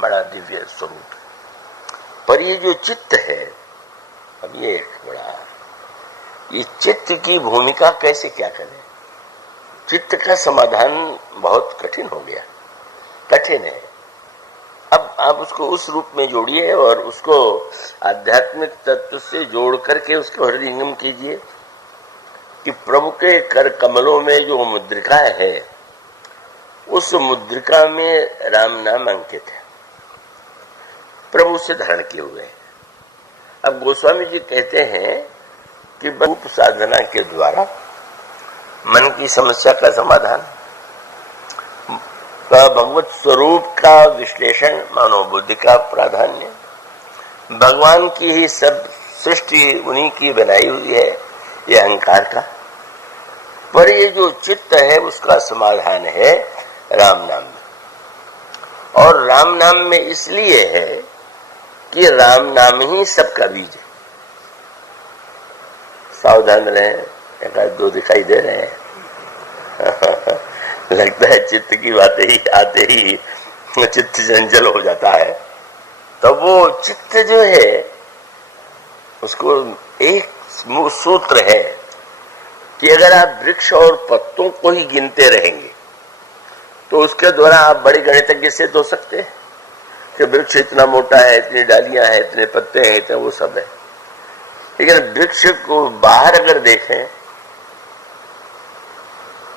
बड़ा दिव्य स्वरूप है। पर ये जो चित्त है, अब ये एक बड़ा, ये चित्त की भूमिका कैसे क्या करें? चित्त का समाधान बहुत कठिन हो गया, कठिन है। अब आप उसको उस रूप में जोड़िए और उसको आध्यात्मिक तत्व से जोड़ करके उसको हृदयंगम कीजिए कि प्रभु के कर कमलों में जो मुद्रिका है, उस मुद्रिका में राम नाम अंकित है, प्रभु से धारण किए हुए हैं। अब गोस्वामी जी कहते हैं कि रूप साधना के द्वारा मन की समस्या का समाधान, भगवत स्वरूप का विश्लेषण, मानव बुद्धि का प्राधान्य, भगवान की ही सब सृष्टि उन्हीं की बनाई हुई है, ये अहंकार का। पर ये जो चित्त है उसका समाधान है राम नाम में। और राम नाम में इसलिए है कि राम नाम ही सबका बीज है। सावधान रहें, एक आध दो दिखाई दे रहे हैं लगता है चित्त की बातें ही आते ही चित्त चंचल हो जाता है। तो वो चित्त जो है उसको एक सूत्र है कि अगर आप वृक्ष और पत्तों को ही गिनते रहेंगे तो उसके द्वारा आप बड़े गणितज्ञ सिद्ध हो सकते हैं कि वृक्ष इतना मोटा है, इतनी डालियां हैं, इतने पत्ते हैं, इतने वो सब है। लेकिन वृक्ष को बाहर अगर देखें,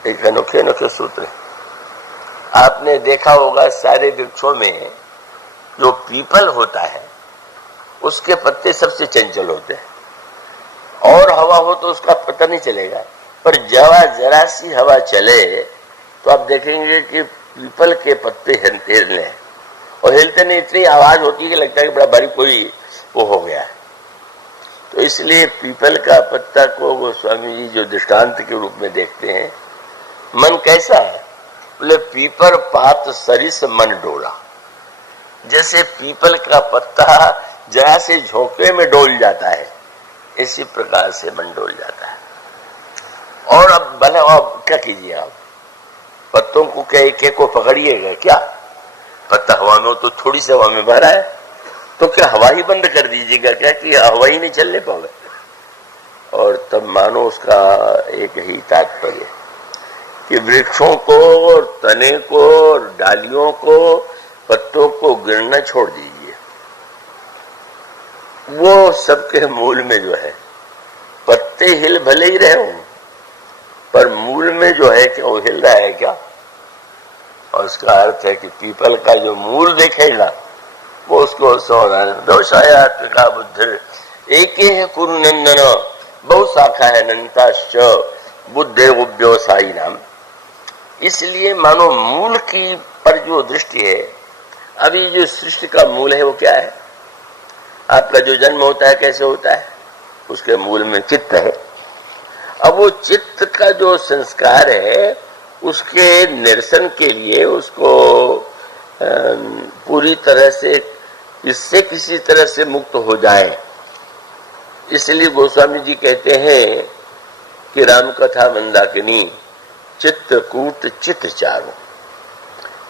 एक अनोखे अनोखे सूत्र है। आपने देखा होगा सारे वृक्षों में जो पीपल होता है उसके पत्ते सबसे चंचल होते हैं, और हवा हो तो उसका पता नहीं चलेगा। पर जरा सी हवा चले तो आप देखेंगे कि पीपल के पत्ते हिलते हैं, और हिलते नहीं, इतनी आवाज होती है कि लगता है कि बड़ा भारी कोई वो हो गया है। तो इसलिए पीपल का पत्ता को गोस्वामी जी जो दृष्टांत के रूप में देखते हैं, मन कैसा है? बोले पीपर पात सरिस मन डोला। जैसे पीपल का पत्ता जरा से झोंके में डोल जाता है, इसी प्रकार से मन डोल जाता है। और अब भले आप क्या कीजिए, आप पत्तों को क्या एक को पकड़िएगा क्या? पत्ता हवा में तो थोड़ी सी हवा में भरा है, तो क्या हवा ही बंद कर दीजिएगा क्या कि हवा ही नहीं चलने पावे? और तब मानो उसका एक ही तात्पर्य कि वृक्षों को और तने को और डालियों को, पत्तों को गिरना छोड़ दीजिए। वो सबके मूल में जो है, पत्ते हिल भले ही रहे हो, पर मूल में जो है कि वो हिल रहा है क्या? और उसका अर्थ है कि पीपल का जो मूल देखेगा वो उसको सावधान। दोषायात्मिका बुद्धि एक है कुरु नंदन, बहु शाखा है नंताश्च बुद्धे उव्यवसायी नाम। इसलिए मानो मूल की पर जो दृष्टि है, अभी जो सृष्टि का मूल है वो क्या है? आपका जो जन्म होता है कैसे होता है? उसके मूल में चित्त है। अब वो चित्त का जो संस्कार है उसके निरसन के लिए उसको पूरी तरह से इससे किसी तरह से मुक्त हो जाए, इसलिए गोस्वामी जी कहते हैं कि राम कथा मंदाकिनी चित्रकूट चित्त चारो।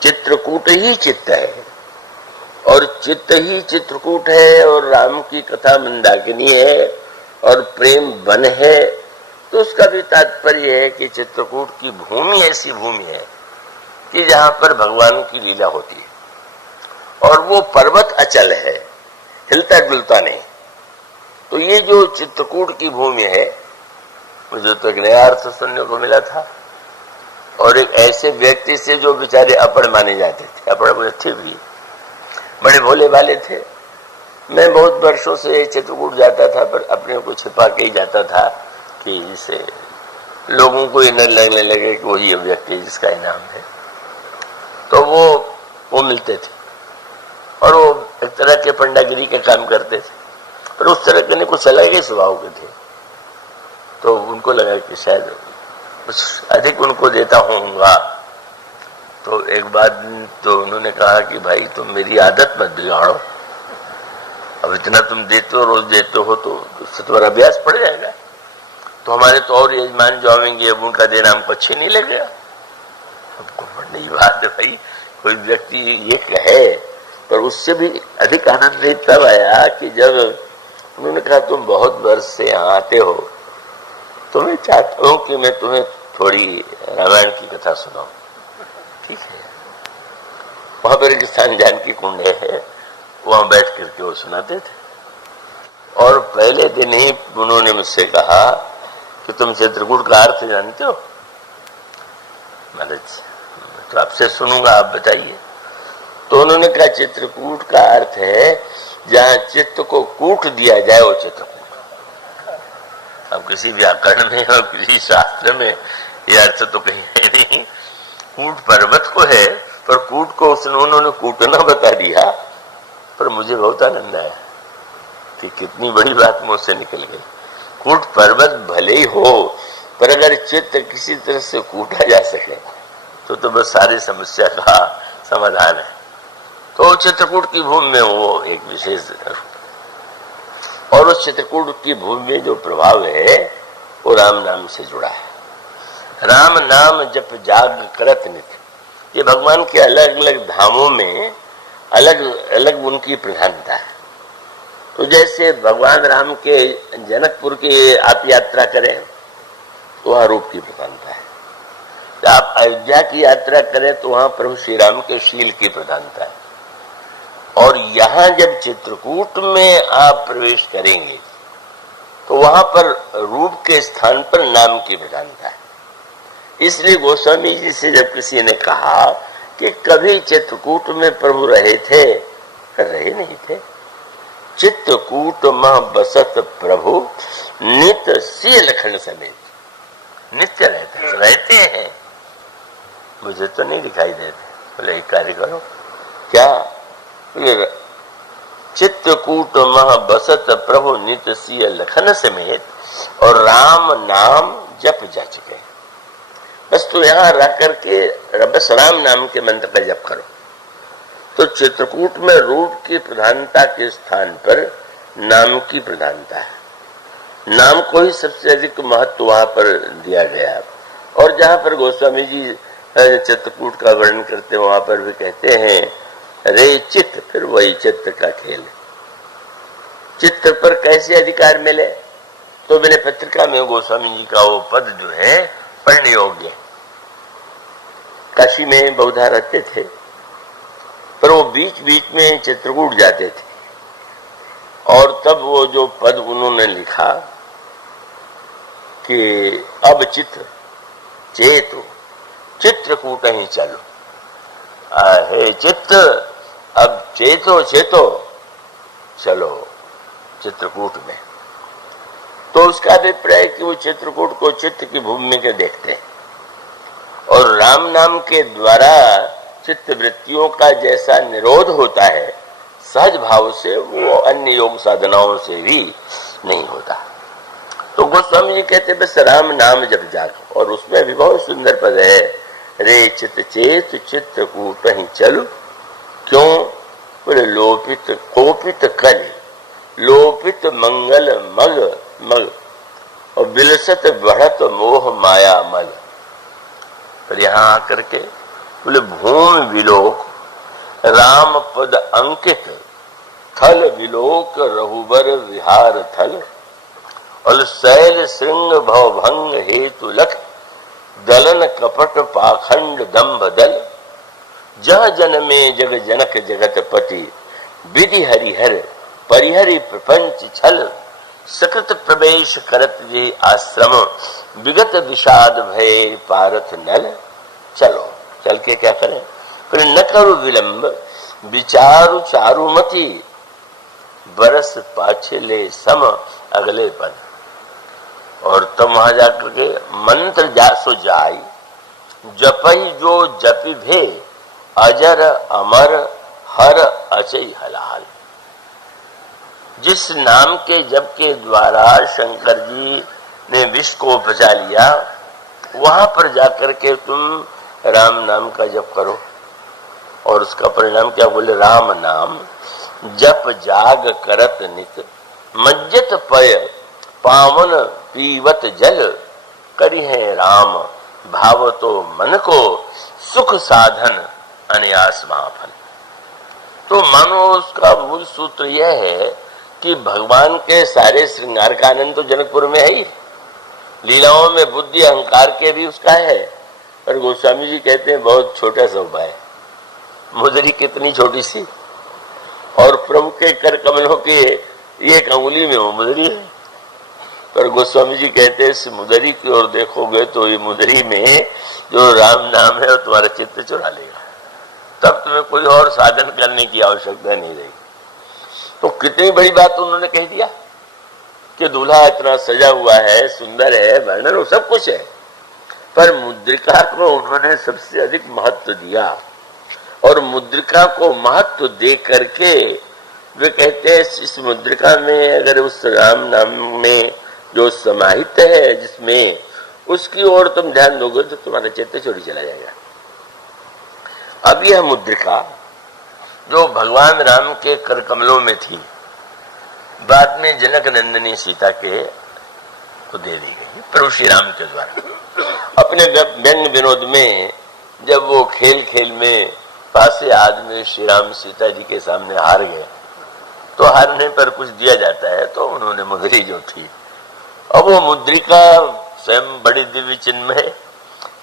चित्रकूट ही चित्त है और चित्त ही चित्रकूट है, और राम की कथा मंदाकिनी है और प्रेम वन है। तो उसका भी तात्पर्य है कि चित्रकूट की भूमि ऐसी भूमि है कि जहां पर भगवान की लीला होती है, और वो पर्वत अचल है, हिलता डुलता नहीं। तो ये जो चित्रकूट की भूमि है, मुझे तो एक नया अर्थ सुनने को मिला था, और एक ऐसे व्यक्ति से जो बेचारे अपड़ माने जाते थे, अपड़ थे भी, बड़े भोले वाले थे। मैं बहुत वर्षों से चित्रकूट जाता था, पर अपने को छिपा के ही जाता था कि इसे लोगों को ये न लगने लगे कि वही व्यक्ति जिसका इनाम है। तो वो मिलते थे और वो एक तरह के पंडागिरी के काम करते थे, पर उस तरह के कुछ अलग ही स्वभाव के थे। तो उनको लगा कि शायद कुछ अधिक उनको देता होऊंगा तो एक बात तो उन्होंने कहा कि भाई तुम मेरी आदत मत बिगाड़ो, अब इतना तुम देते हो, रोज देते हो, तो उससे तुम्हारा अभ्यास पड़ जाएगा। तो हमारे तो और यजमान जो आवेंगे, अब उनका देना हमको अच्छे नहीं लगेगा। हमको बड़ी बात है भाई, कोई व्यक्ति ये कहे, पर उससे भी अधिक आनंद तब आया कि जब उन्होंने कहा तुम बहुत वर्ष से यहाँ आते हो, तो मैं चाहता हूँ कि मैं तुम्हें थोड़ी रामायण की कथा सुनाऊं। ठीक है, वहां पर एक स्थान जानकी कुंड है, वहां बैठ करके वो सुनाते थे। और पहले दिन ही उन्होंने मुझसे कहा कि तुम चित्रकूट का अर्थ जानते हो? मैंने तो आपसे सुनूंगा, आप बताइए। तो उन्होंने कहा चित्रकूट का अर्थ है जहां चित्त को कूट दिया जाए वो चित्रकूट। अब किसी व्याकरण में और किसी शास्त्र में ये अर्थ तो कहीं है नहीं। कूट पर्वत को है, पर कूट को उन्होंने कूटना बता दिया। पर मुझे बहुत आनंद आया कि कितनी बड़ी बात मुंह से निकल गई। कूट पर्वत भले ही हो, पर अगर चित्त किसी तरह से कूटा जा सके तो बस सारी समस्या का समाधान है। तो चित्रकूट की भूमि में वो एक विशेष, और उस चित्रकूट की भूमि में जो प्रभाव है वो राम नाम से जुड़ा है। राम नाम जप जाग करत नित, ये भगवान के अलग अलग धामों में अलग अलग उनकी प्रधानता है। तो जैसे भगवान राम के जनकपुर की आप यात्रा करें तो वहां रूप की प्रधानता है। आप अयोध्या की यात्रा करें तो वहां प्रभु श्री राम के शील की प्रधानता है। और यहां जब चित्रकूट में आप प्रवेश करेंगे तो वहां पर रूप के स्थान पर नाम की प्रधानता है। इसलिए गोस्वामी जी से जब किसी ने कहा कि कभी चित्रकूट में प्रभु रहे थे, रहे नहीं थे। चित्रकूट में बसत प्रभु नित्य सिय लखन समेत, नित्य रहते हैं। मुझे तो नहीं दिखाई देते। बोले एक कार्य करो, क्या? बोले चित्रकूट में बसत प्रभु नित्य सिय लखन समेत, और राम नाम जप जच गए। बस तो यहाँ रह करके बस राम नाम के मंत्र का जप करो। तो चित्रकूट में रूप की प्रधानता के स्थान पर नाम की प्रधानता है। नाम को ही सबसे अधिक महत्व वहां पर दिया गया। और जहां पर गोस्वामी जी चित्रकूट का वर्णन करते हैं, वहां पर भी कहते हैं रे चित्त, फिर वही चित्त का खेल। चित्त पर कैसे अधिकार मिले? तो मैंने पत्रिका में गोस्वामी जी का वो पद जो है पढ़ने योग्य। काशी में बहुधा रहते थे, पर वो बीच बीच में चित्रकूट जाते थे। और तब वो जो पद उन्होंने लिखा कि अब चित्र चेतो चित्रकूट ही चलो, हे चित्त अब चेतो चेतो चलो चित्रकूट में। तो उसका अभिप्राय कि वो चित्रकूट को चित्त की भूमि के देखते हैं। और राम नाम के द्वारा चित्त वृत्तियों का जैसा निरोध होता है, सहज भाव से वो अन्य योग साधनाओं से भी नहीं होता। तो गोस्वामी जी कहते बस राम नाम जब जाग। और उसमें भी बहुत सुंदर पद है, रे चित चेत चित्रकूट ही चलो। क्यों? बोले लोपित कोपित कल, लोपित मंगल मग मग, और बिलसत बढ़त मोह माया मल। पर यहाँ आकर के बोले भूमि विलोक राम पद अंकित, थल विलोक रहुबर विहार थल, और शैल श्रृंग भव भंग हेतु लख, दलन कपट पाखंड दम्भ दल। जह जन में जग जनक जगत पति, विधि हरिहर परिहरि प्रपंच छल, सकृत प्रवेश करत जे आश्रम, विगत विषाद भय पारथ नल। चलो चल के क्या करें? फिर न करो विलंब विचारु चारुमती, बरस पाछे ले सम अगले पद। और तब वहां जाकर के मंत्र जासो जाई, जपई जो जपि भे, अजर अमर हर अचई हलाल। जिस नाम के जप के द्वारा शंकर जी ने विष को बचा लिया, वहां पर जाकर के तुम राम नाम का जप करो, और उसका परिणाम क्या बोले, राम नाम जप जाग करत नित, मज्जत पय पावन पीवत जल, करी है राम भाव तो मन को, सुख साधन अनयास महाफल। तो मानो उसका मूल सूत्र यह है कि भगवान के सारे श्रृंगार का आनंद तो जनकपुर में है ही, लीलाओं में बुद्धि अहंकार के भी उसका है। पर गोस्वामी जी कहते हैं बहुत छोटा सा उपाय है, मुदरी कितनी छोटी सी, और प्रभु के कर कमलों के एक अंगुली में वो मुदरी है। पर गोस्वामी जी कहते हैं इस मुदरी की ओर देखोगे तो ये मुदरी में जो राम नाम है वो तुम्हारा चित्त चुरा लेगा, तब तुम्हें कोई और साधन करने की आवश्यकता नहीं रहेगी। तो कितनी बड़ी बात उन्होंने कह दिया कि दूल्हा इतना सजा हुआ है, सुंदर है, वर्णन वो सब कुछ है, पर मुद्रिका को उन्होंने सबसे अधिक महत्व दिया। और मुद्रिका को महत्व दे करके वे कहते हैं इस मुद्रिका में अगर उस राम नाम में जो समाहित है जिसमें, उसकी ओर तुम ध्यान दोगे तो तुम्हारा चित्त चोरी चला जाएगा। अब यह मुद्रिका जो भगवान राम के कर कमलों में थी, बाद में जनक नंदिनी सीता के को दे दी गई प्रभु श्री राम के द्वारा। अपने व्यंग विनोद में जब वो खेल खेल में पासे आदमी श्री राम सीता जी के सामने हार गए, तो हारने पर कुछ दिया जाता है, तो उन्होंने मुद्री जो थी, अब वो मुद्रिका स्वयं बड़ी दिव्य चिन्ह है,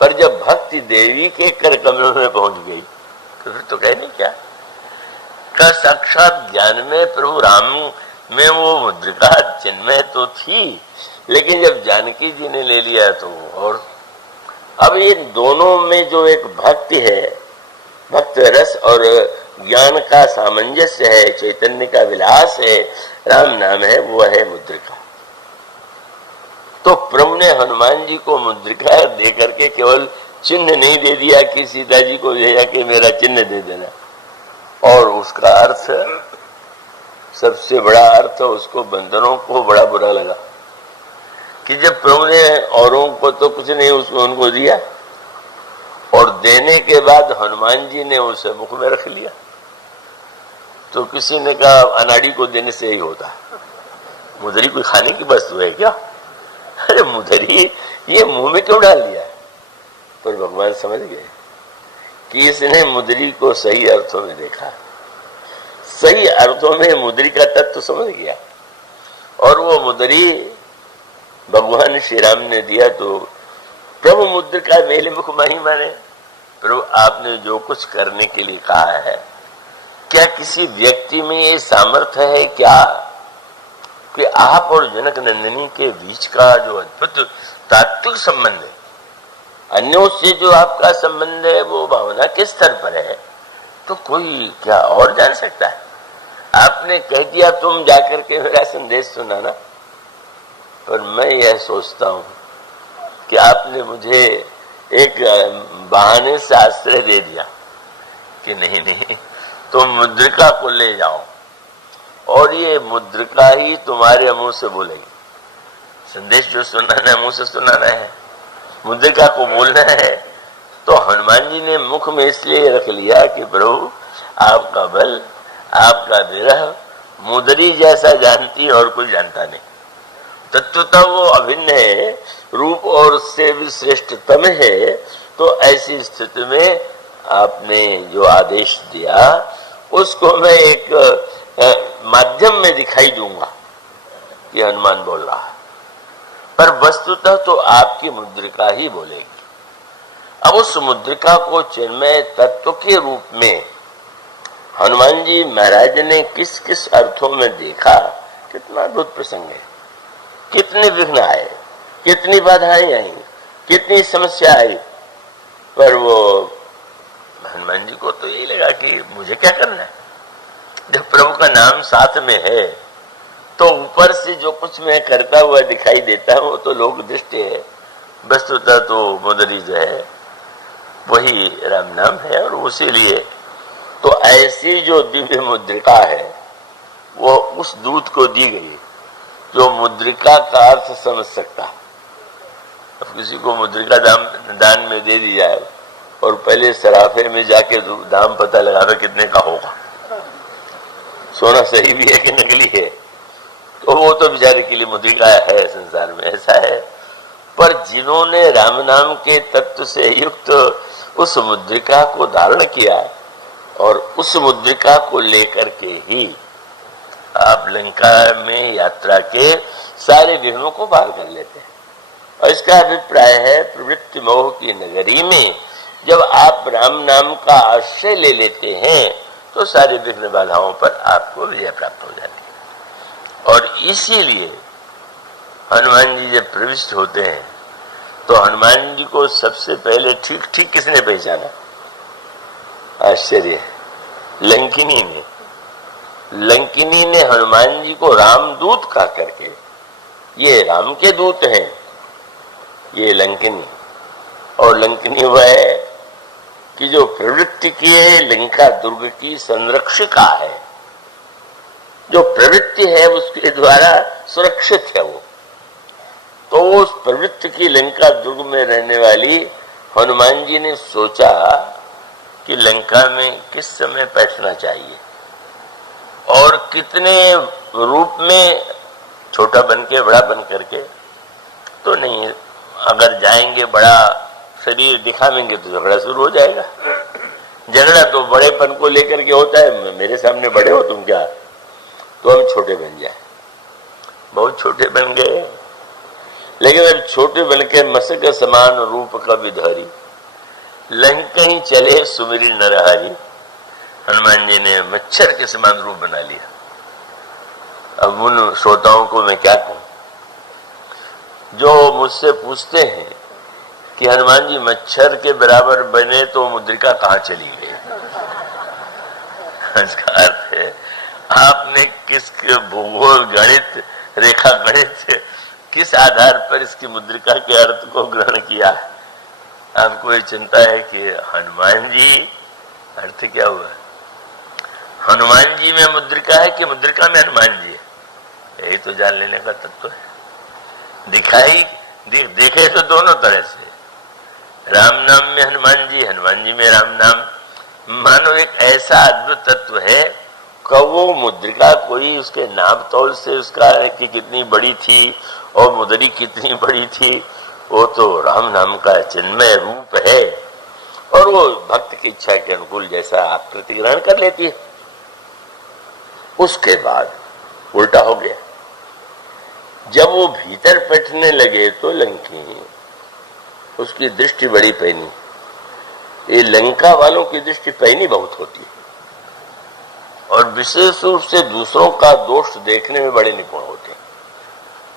पर जब भक्ति देवी के कर कमलों में पहुंच गई तो फिर तो कहने क्या का साक्षात ज्ञान में प्रभु राम में वो मुद्रिका चिन्मय तो थी, लेकिन जब जानकी जी ने ले लिया तो और अब ये दोनों में जो एक भक्ति है, भक्त रस और ज्ञान का सामंजस्य है, चैतन्य का विलास है, राम नाम है, वो है मुद्रिका। तो प्रभु ने हनुमान जी को मुद्रिका दे करके केवल चिन्ह नहीं दे दिया कि सीता जी को ले जाके मेरा चिन्ह दे देना, और उसका अर्थ सबसे बड़ा अर्थ उसको बंदरों को बड़ा बुरा लगा कि जब प्रभु ने औरों को तो कुछ नहीं उसको उनको दिया, और देने के बाद हनुमान जी ने उसे मुख में रख लिया। तो किसी ने कहा अनाड़ी को देने से ही होता, मुदरी कोई खाने की वस्तु है क्या? अरे मुदरी ये मुंह में क्यों डाल दिया? पर भगवान समझ गए कि इसने मुदरी को सही अर्थों में देखा, सही अर्थों में मुदरी का तत्व समझ गया, और वो मुदरी भगवान श्री राम ने दिया। तो प्रभु मुद्रिका मेले मुख माही माने, प्रभु आपने जो कुछ करने के लिए कहा है, क्या किसी व्यक्ति में ये सामर्थ्य है क्या कि आप और जनक नंदिनी के बीच का जो अद्भुत तात्विक संबंध है, अन्यों से जो आपका संबंध है वो भावना किस स्तर पर है, तो कोई क्या और जान सकता है? आपने कह दिया तुम जाकर के मेरा संदेश सुनाना, पर मैं यह सोचता हूं कि आपने मुझे एक बहाने से आश्रय दे दिया कि नहीं नहीं तुम मुद्रिका को ले जाओ, और ये मुद्रिका ही तुम्हारे मुंह से बोलेगी। संदेश जो सुनाना है मुंह से सुनाना है, मुद्रिका को बोलना है। तो हनुमान जी ने मुख में इसलिए रख लिया कि प्रभु आपका बल, आपका विरह मुदरी जैसा जानती और कोई जानता नहीं। तत्वतः वो अभिन्न है, रूप और उससे भी श्रेष्ठतम है। तो ऐसी स्थिति में आपने जो आदेश दिया उसको मैं एक माध्यम में दिखाई दूंगा कि हनुमान बोल रहा है, पर वस्तुतः तो आपकी मुद्रिका ही बोलेगी। अब उस मुद्रिका को चिन्मय तत्व के रूप में हनुमान जी महाराज ने किस किस अर्थों में देखा, कितना अद्भुत प्रसंग है। कितने विघ्न आए, कितनी बाधाएं आई, कितनी समस्या आई, पर वो हनुमान जी को तो यही लगा कि मुझे क्या करना है, जब प्रभु का नाम साथ में है तो ऊपर से जो कुछ मैं करता हुआ दिखाई देता हूं तो लोक दृष्टि है, वस्तुतः तो मुदरी जो है वही राम नाम है। और उसी लिए तो ऐसी जो दिव्य मुद्रिका है वो उस दूत को दी गई जो मुद्रिका का अर्थ समझ सकता। अब किसी को मुद्रिका दान में दे दी जाए और पहले सराफे में जाके दाम पता लगावे कितने का होगा, सोना सही भी है कि नकली है। तो वो तो बेचारे के लिए मुद्रिका है, संसार में ऐसा है। पर जिन्होंने राम नाम के तत्व से युक्त उस मुद्रिका को धारण किया और उस मुद्रिका को लेकर के ही आप लंका में यात्रा के सारे विघ्नों को पार कर लेते हैं। और इसका अभिप्राय है प्रवृत्ति मोह की नगरी में जब आप राम नाम का आश्रय ले लेते हैं तो सारे विघ्न बाधाओं पर आपको विजय प्राप्त हो जाती है। और इसीलिए हनुमान जी जब प्रविष्ट होते हैं तो हनुमान जी को सबसे पहले ठीक ठीक किसने पहचाना? आश्चर्य, लंकिनी ने। लंकिनी ने हनुमान जी को रामदूत कहा करके, ये राम के दूत हैं ये लंकिनी। और लंकिनी वह है कि जो प्रवृत्ति की है लंका दुर्ग की संरक्षिका है, जो प्रवृत्ति है उसके द्वारा सुरक्षित है वो। तो उस प्रवृत्ति की लंका दुर्ग में रहने वाली हनुमान जी ने सोचा कि लंका में किस समय बैठना चाहिए और कितने रूप में, छोटा बन के बड़ा बन करके तो नहीं, अगर जाएंगे बड़ा शरीर दिखावेंगे तो झगड़ा शुरू हो जाएगा। झगड़ा तो बड़ेपन को लेकर के होता है, मेरे सामने बड़े हो तुम क्या, तो हम छोटे बन जाए। बहुत छोटे बन गए, लेकिन अब छोटे बन के मसक समान रूप का विधारी, लंका ही चले सुमिरी नरहारी। हनुमान जी ने मच्छर के समान रूप बना लिया। अब उन श्रोताओं को मैं क्या कहूं जो मुझसे पूछते हैं कि हनुमान जी मच्छर के बराबर बने तो मुद्रिका कहां चली गई? इसका अर्थ है आपने किस भूगोल गणित, रेखा गणित, किस आधार पर इसकी मुद्रिका के अर्थ को ग्रहण किया? आपको ये चिंता है कि हनुमान जी, अर्थ क्या हुआ? हनुमान जी में मुद्रिका है कि मुद्रिका में हनुमान जी है? यही तो जान लेने का तत्व है। दिखाई देखे तो दोनों तरह से, राम नाम में हनुमान जी में राम नाम। मानो एक ऐसा अद्भुत तत्व है कि वो मुद्रिका कोई उसके नाप तौल से उसका कि कितनी बड़ी थी और मुद्री कितनी बड़ी थी, वो तो राम नाम का चिन्मय रूप है और वो भक्त की इच्छा के अनुकूल जैसा आकृति ग्रहण कर लेती है। उसके बाद उल्टा हो गया। जब वो भीतर बैठने लगे तो लंकी उसकी दृष्टि बड़ी पैनी। ये लंका वालों की दृष्टि पैनी बहुत होती है और विशेष रूप से दूसरों का दोष देखने में बड़े निपुण होते हैं।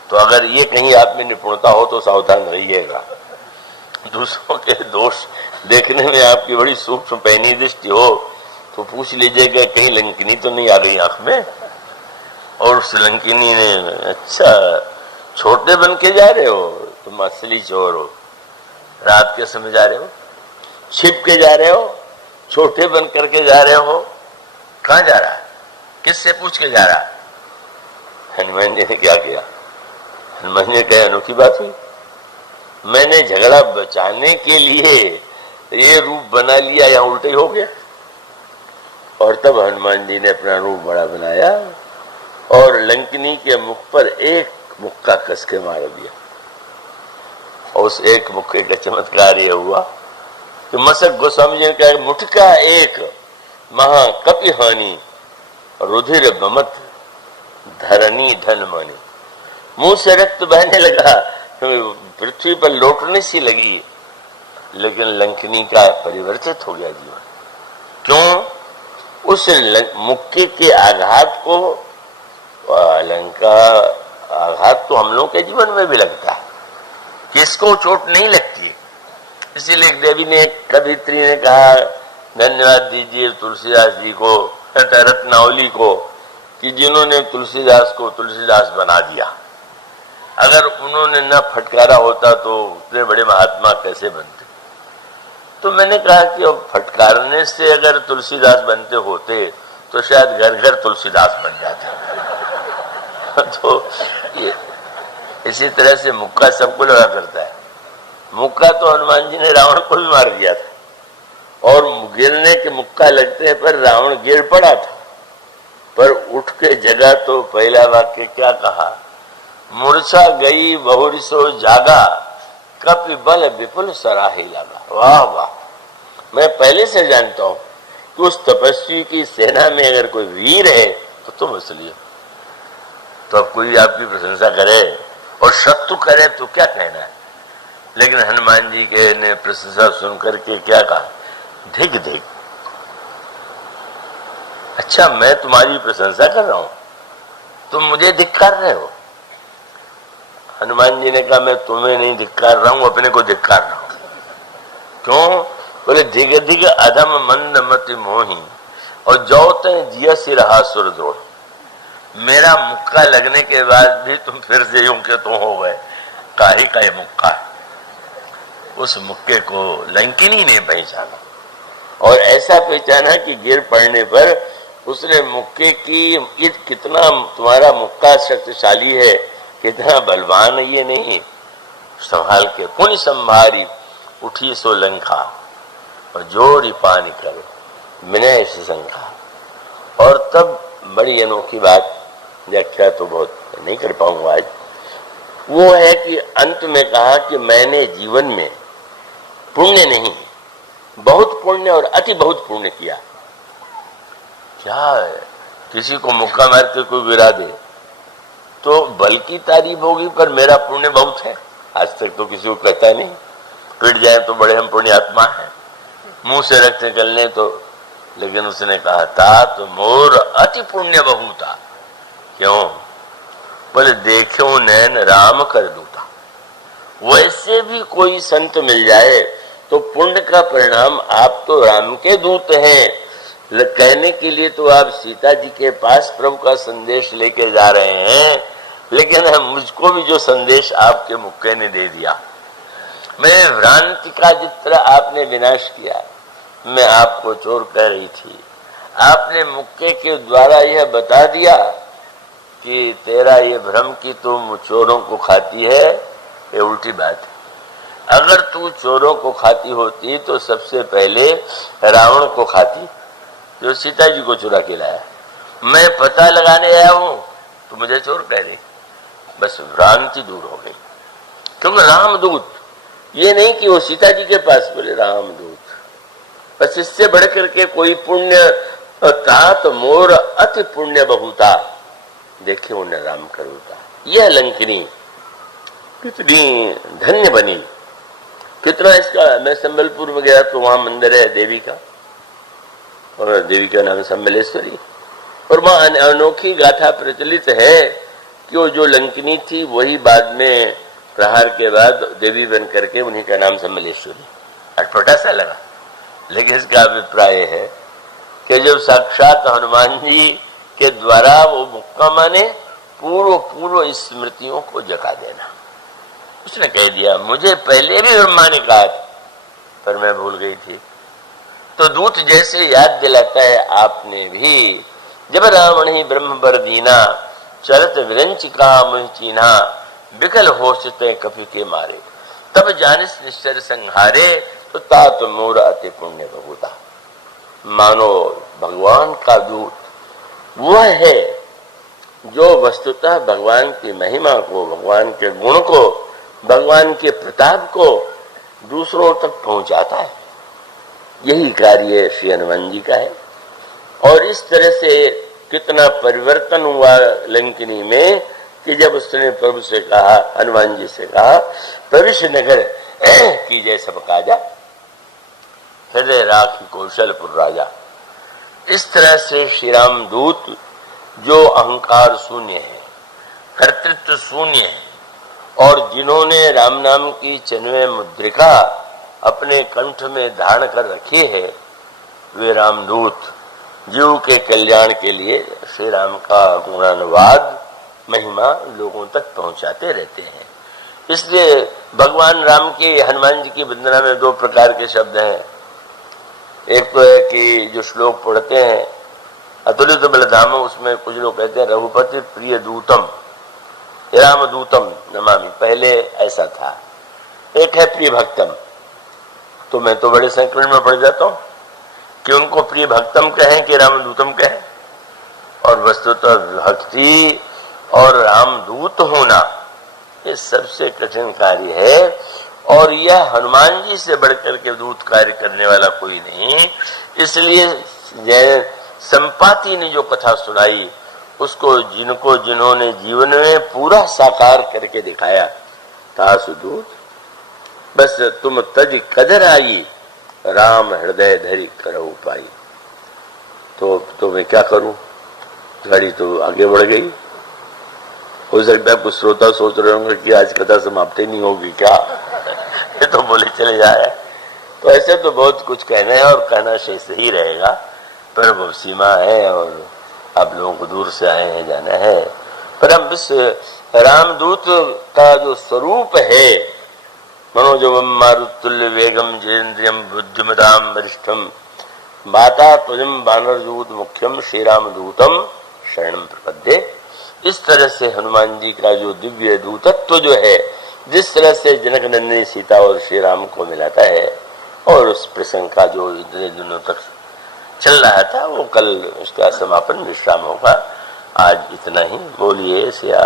तो अगर ये कहीं आप में निपुणता हो तो सावधान रहिएगा। दूसरों के दोष देखने में आपकी बड़ी सूक्ष्म पैनी दृष्टि हो तो पूछ लीजिएगा कहीं लंकिनी तो नहीं आ गई आंख में। और उस लंकिनी ने, अच्छा छोटे बन के जा रहे हो, तुम असली चोर हो, रात के समय जा रहे हो, छिप के जा रहे हो, छोटे बन करके जा रहे हो, कहां जा रहा है, किससे पूछ के जा रहा है? हनुमान जी ने क्या किया? हनुमान जी ने कहा अनोखी बात हुई, मैंने झगड़ा बचाने के लिए ये रूप बना लिया, या उल्टे ही हो गया। और तब हनुमान जी ने अपना रूप बड़ा बनाया और लंकिनी के मुख पर एक मुक्का कस के मार दिया। और उस एक मुक्के का चमत्कार यह हुआ कि मसक गोस्वामी जी ने कहा मुठका एक महाकपि हानि रुधिर बमत धरनी धन मानी। मुंह से रक्त बहने लगा, पृथ्वी पर लौटने सी लगी, लेकिन लंकिनी का परिवर्तित हो गया जीवन। क्यों? उस मुक्के के आघात को, लंका आघात तो हम लोग के जीवन में भी लगता है, किसको चोट नहीं लगती। इसीलिए देवी ने, कवित्री ने कहा धन्यवाद दीजिए तुलसीदास जी को, रत्नावली को, कि जिन्होंने तुलसीदास को तुलसीदास बना दिया। अगर उन्होंने न फटकारा होता तो उतने बड़े महात्मा कैसे बनते। तो मैंने कहा कि अब फटकारने से अगर तुलसीदास बनते होते तो शायद घर घर तुलसीदास बन जाते। तो ये इसी तरह से मुक्का सबको लगा करता है। मुक्का तो हनुमान जी ने रावण को भी मार दिया था, और गिरने के मुक्का लगते पर रावण गिर पड़ा था, पर उठ के जगा तो पहला वाक्य क्या कहा, मूर्छा गई बहुरिसो जागा, कपि बल विपुल सराही लगा। वाह वाह, मैं पहले से जानता हूं कि उस तपस्वी की सेना में अगर कोई वीर है तो तुम इसलिए, तो अब कोई आपकी प्रशंसा करे और शत्रु करे तो क्या कहना है। लेकिन हनुमान जी के ने प्रशंसा सुन करके क्या कहा, धिक धिक, अच्छा मैं तुम्हारी प्रशंसा कर रहा हूं, तुम मुझे धिक्कार रहे हो। हनुमान जी ने कहा मैं तुम्हें नहीं धिक्कार रहा हूं, अपने को धिक्कार रहा हूं। क्यों? बोले धिग धिग अधम मंद मति मोही, और जौते जिया सी रहा सुरद्रोह। मेरा मुक्का लगने के बाद भी तुम फिर से यूं के तो हो गए, काहे का ये मुक्का है। उस मुक्के को लंकिनी ने पहचाना, और ऐसा पहचाना कि गिर पड़ने पर उसने मुक्के की कितना तुम्हारा मुक्का शक्तिशाली है, कितना बलवान है, ये नहीं संभाल के पुण्य संभारी उठी सो लंका, और जोरी पानी करे विनय से शंका। और तब बड़ी अनोखी बात, व्याख्या तो बहुत नहीं कर पाऊंगा आज, वो है कि अंत में कहा कि मैंने जीवन में पुण्य नहीं, बहुत पुण्य और अति बहुत पुण्य किया। क्या है, किसी को मुक्का मार के कोई गिरा दे तो बल की तारीफ होगी, पर मेरा पुण्य बहुत है। आज तक तो किसी को कहता नहीं, पिट जाए तो बड़े हम पुण्यात्मा हैं, मुंह से रक्त निकलने तो, लेकिन उसने कहा था तो मोर अति पुण्य बहुता। क्यों? बोले देखे नैन राम कर दूता। वैसे भी कोई संत मिल जाए तो पुण्य का परिणाम, आप तो राम के दूत हैं, कहने के लिए तो आप सीता जी के पास प्रभु का संदेश लेके जा रहे हैं, लेकिन मुझको भी जो संदेश आपके मुक्के ने दे दिया, मैं भ्रांति का जिस तरह आपने विनाश किया, मैं आपको चोर कह रही थी, आपने मुक्के के द्वारा यह बता दिया कि तेरा ये भ्रम की तुम चोरों को खाती है, ये उल्टी बात है। अगर तू चोरों को खाती होती तो सबसे पहले रावण को खाती, जो सीता जी को चुरा के लाया। मैं पता लगाने आया हूं तो मुझे चोर कह रही, बस भ्रांति दूर हो गई। क्योंकि रामदूत, ये नहीं कि वो सीता जी के पास, बोले रामदूत, बस इससे बढ़ करके कोई पुण्य था तो मोर अति पुण्य बहुता, देखे उन्हें राम करूता। यह लंकिनी कितनी धन्य बनी, कितना इसका। मैं संबलपुर में गया तो वहां मंदिर है देवी का, और देवी का नाम सम्बलेश्वरी, और वहां अनोखी गाथा प्रचलित है कि वो जो लंकिनी थी वही बाद में प्रहार के बाद देवी बन करके उन्हीं का नाम सम्बलेश्वरी। अटपटा सा लगा, लेकिन इसका अभिप्राय है कि जब साक्षात हनुमान जी के द्वारा वो मुक्का माने, पूर्व पूर्व स्मृतियों को जगा देना। उसने कह दिया मुझे पहले भी ब्रह्मा ने कहा था, पर मैं भूल गई थी। तो दूत जैसे याद दिलाता है, आपने भी जब रावण ही ब्रह्म बर दीना, चलत विरंच कहा मुह चीन्हा, बिकल होशते कपि के मारे, तब जानिस निश्चर संहारे, तो तात मोर अति पुण्य बहुता। मानो भगवान का दूत वह है जो वस्तुतः भगवान की महिमा को, भगवान के गुण को, भगवान के प्रताप को दूसरों तक पहुंचाता है। यही कार्य श्री हनुमान जी का है। और इस तरह से कितना परिवर्तन हुआ लंकिनी में कि जब उसने प्रभु से कहा, हनुमान जी से कहा, प्रविश नगर की जय सब काजा, हृदय राखी कौशलपुर राजा। इस तरह से श्री राम दूत जो अहंकार शून्य है, कर्तृत्व शून्य है, और जिन्होंने राम नाम की चिन्मय मुद्रिका अपने कंठ में धारण कर रखी है, वे रामदूत जीव के कल्याण के लिए श्री राम का गुणानुवाद, महिमा लोगों तक पहुंचाते रहते हैं। इसलिए भगवान राम के, हनुमान जी की वंदना में दो प्रकार के शब्द हैं। एक तो है कि जो श्लोक पढ़ते हैं अतुलित बलधाम, उसमें कुछ लोग कहते हैं रघुपति प्रिय दूतम, राम दूतम नमामि, पहले ऐसा था। एक है प्रिय भक्तम, तो मैं तो बड़े संकट में पड़ जाता हूँ, कि उनको प्रिय भक्तम कहें कि रामदूतम कहें। और वस्तुतः भक्ति और रामदूत होना ये सबसे कठिन कार्य है, और यह हनुमान जी से बढ़कर के दूत कार्य करने वाला कोई नहीं। इसलिए संपाति ने जो कथा सुनाई उसको जिन्होंने जीवन में पूरा साकार करके दिखाया, तासु दूत बस तुम तज कदर आई, राम हृदय धरि करहु पाई। तो मैं क्या करूं, गाड़ी तो आगे बढ़ गई। हो सकता है कुछ श्रोता सोच रहे होंगे कि आज कथा समाप्त ही नहीं होगी क्या ये तो बोले चले जाए। तो ऐसे तो बहुत कुछ कहना है और कहना शेष ही रहेगा, पर वो सीमा है और आप लोगों को दूर से आए हैं, जाना है। पर हम इस रामदूत का जो स्वरूप है, मनोजवम मारुतुल्य वेगम जयेन्द्रियम बुद्धिमताम वरिष्ठम माता त्वजम बानरदूत मुख्यम श्री रामदूतम शरणम प्रपद्ये। इस तरह से हनुमान जी का जो दिव्य दूतत्व जो है, जिस तरह से जनक नंदिनी सीता और श्री राम को मिलाता है, और उस प्रसंग का जो इतने दिनों तक चल रहा था वो कल उसका समापन विश्राम होगा। आज इतना ही। बोलिए सिया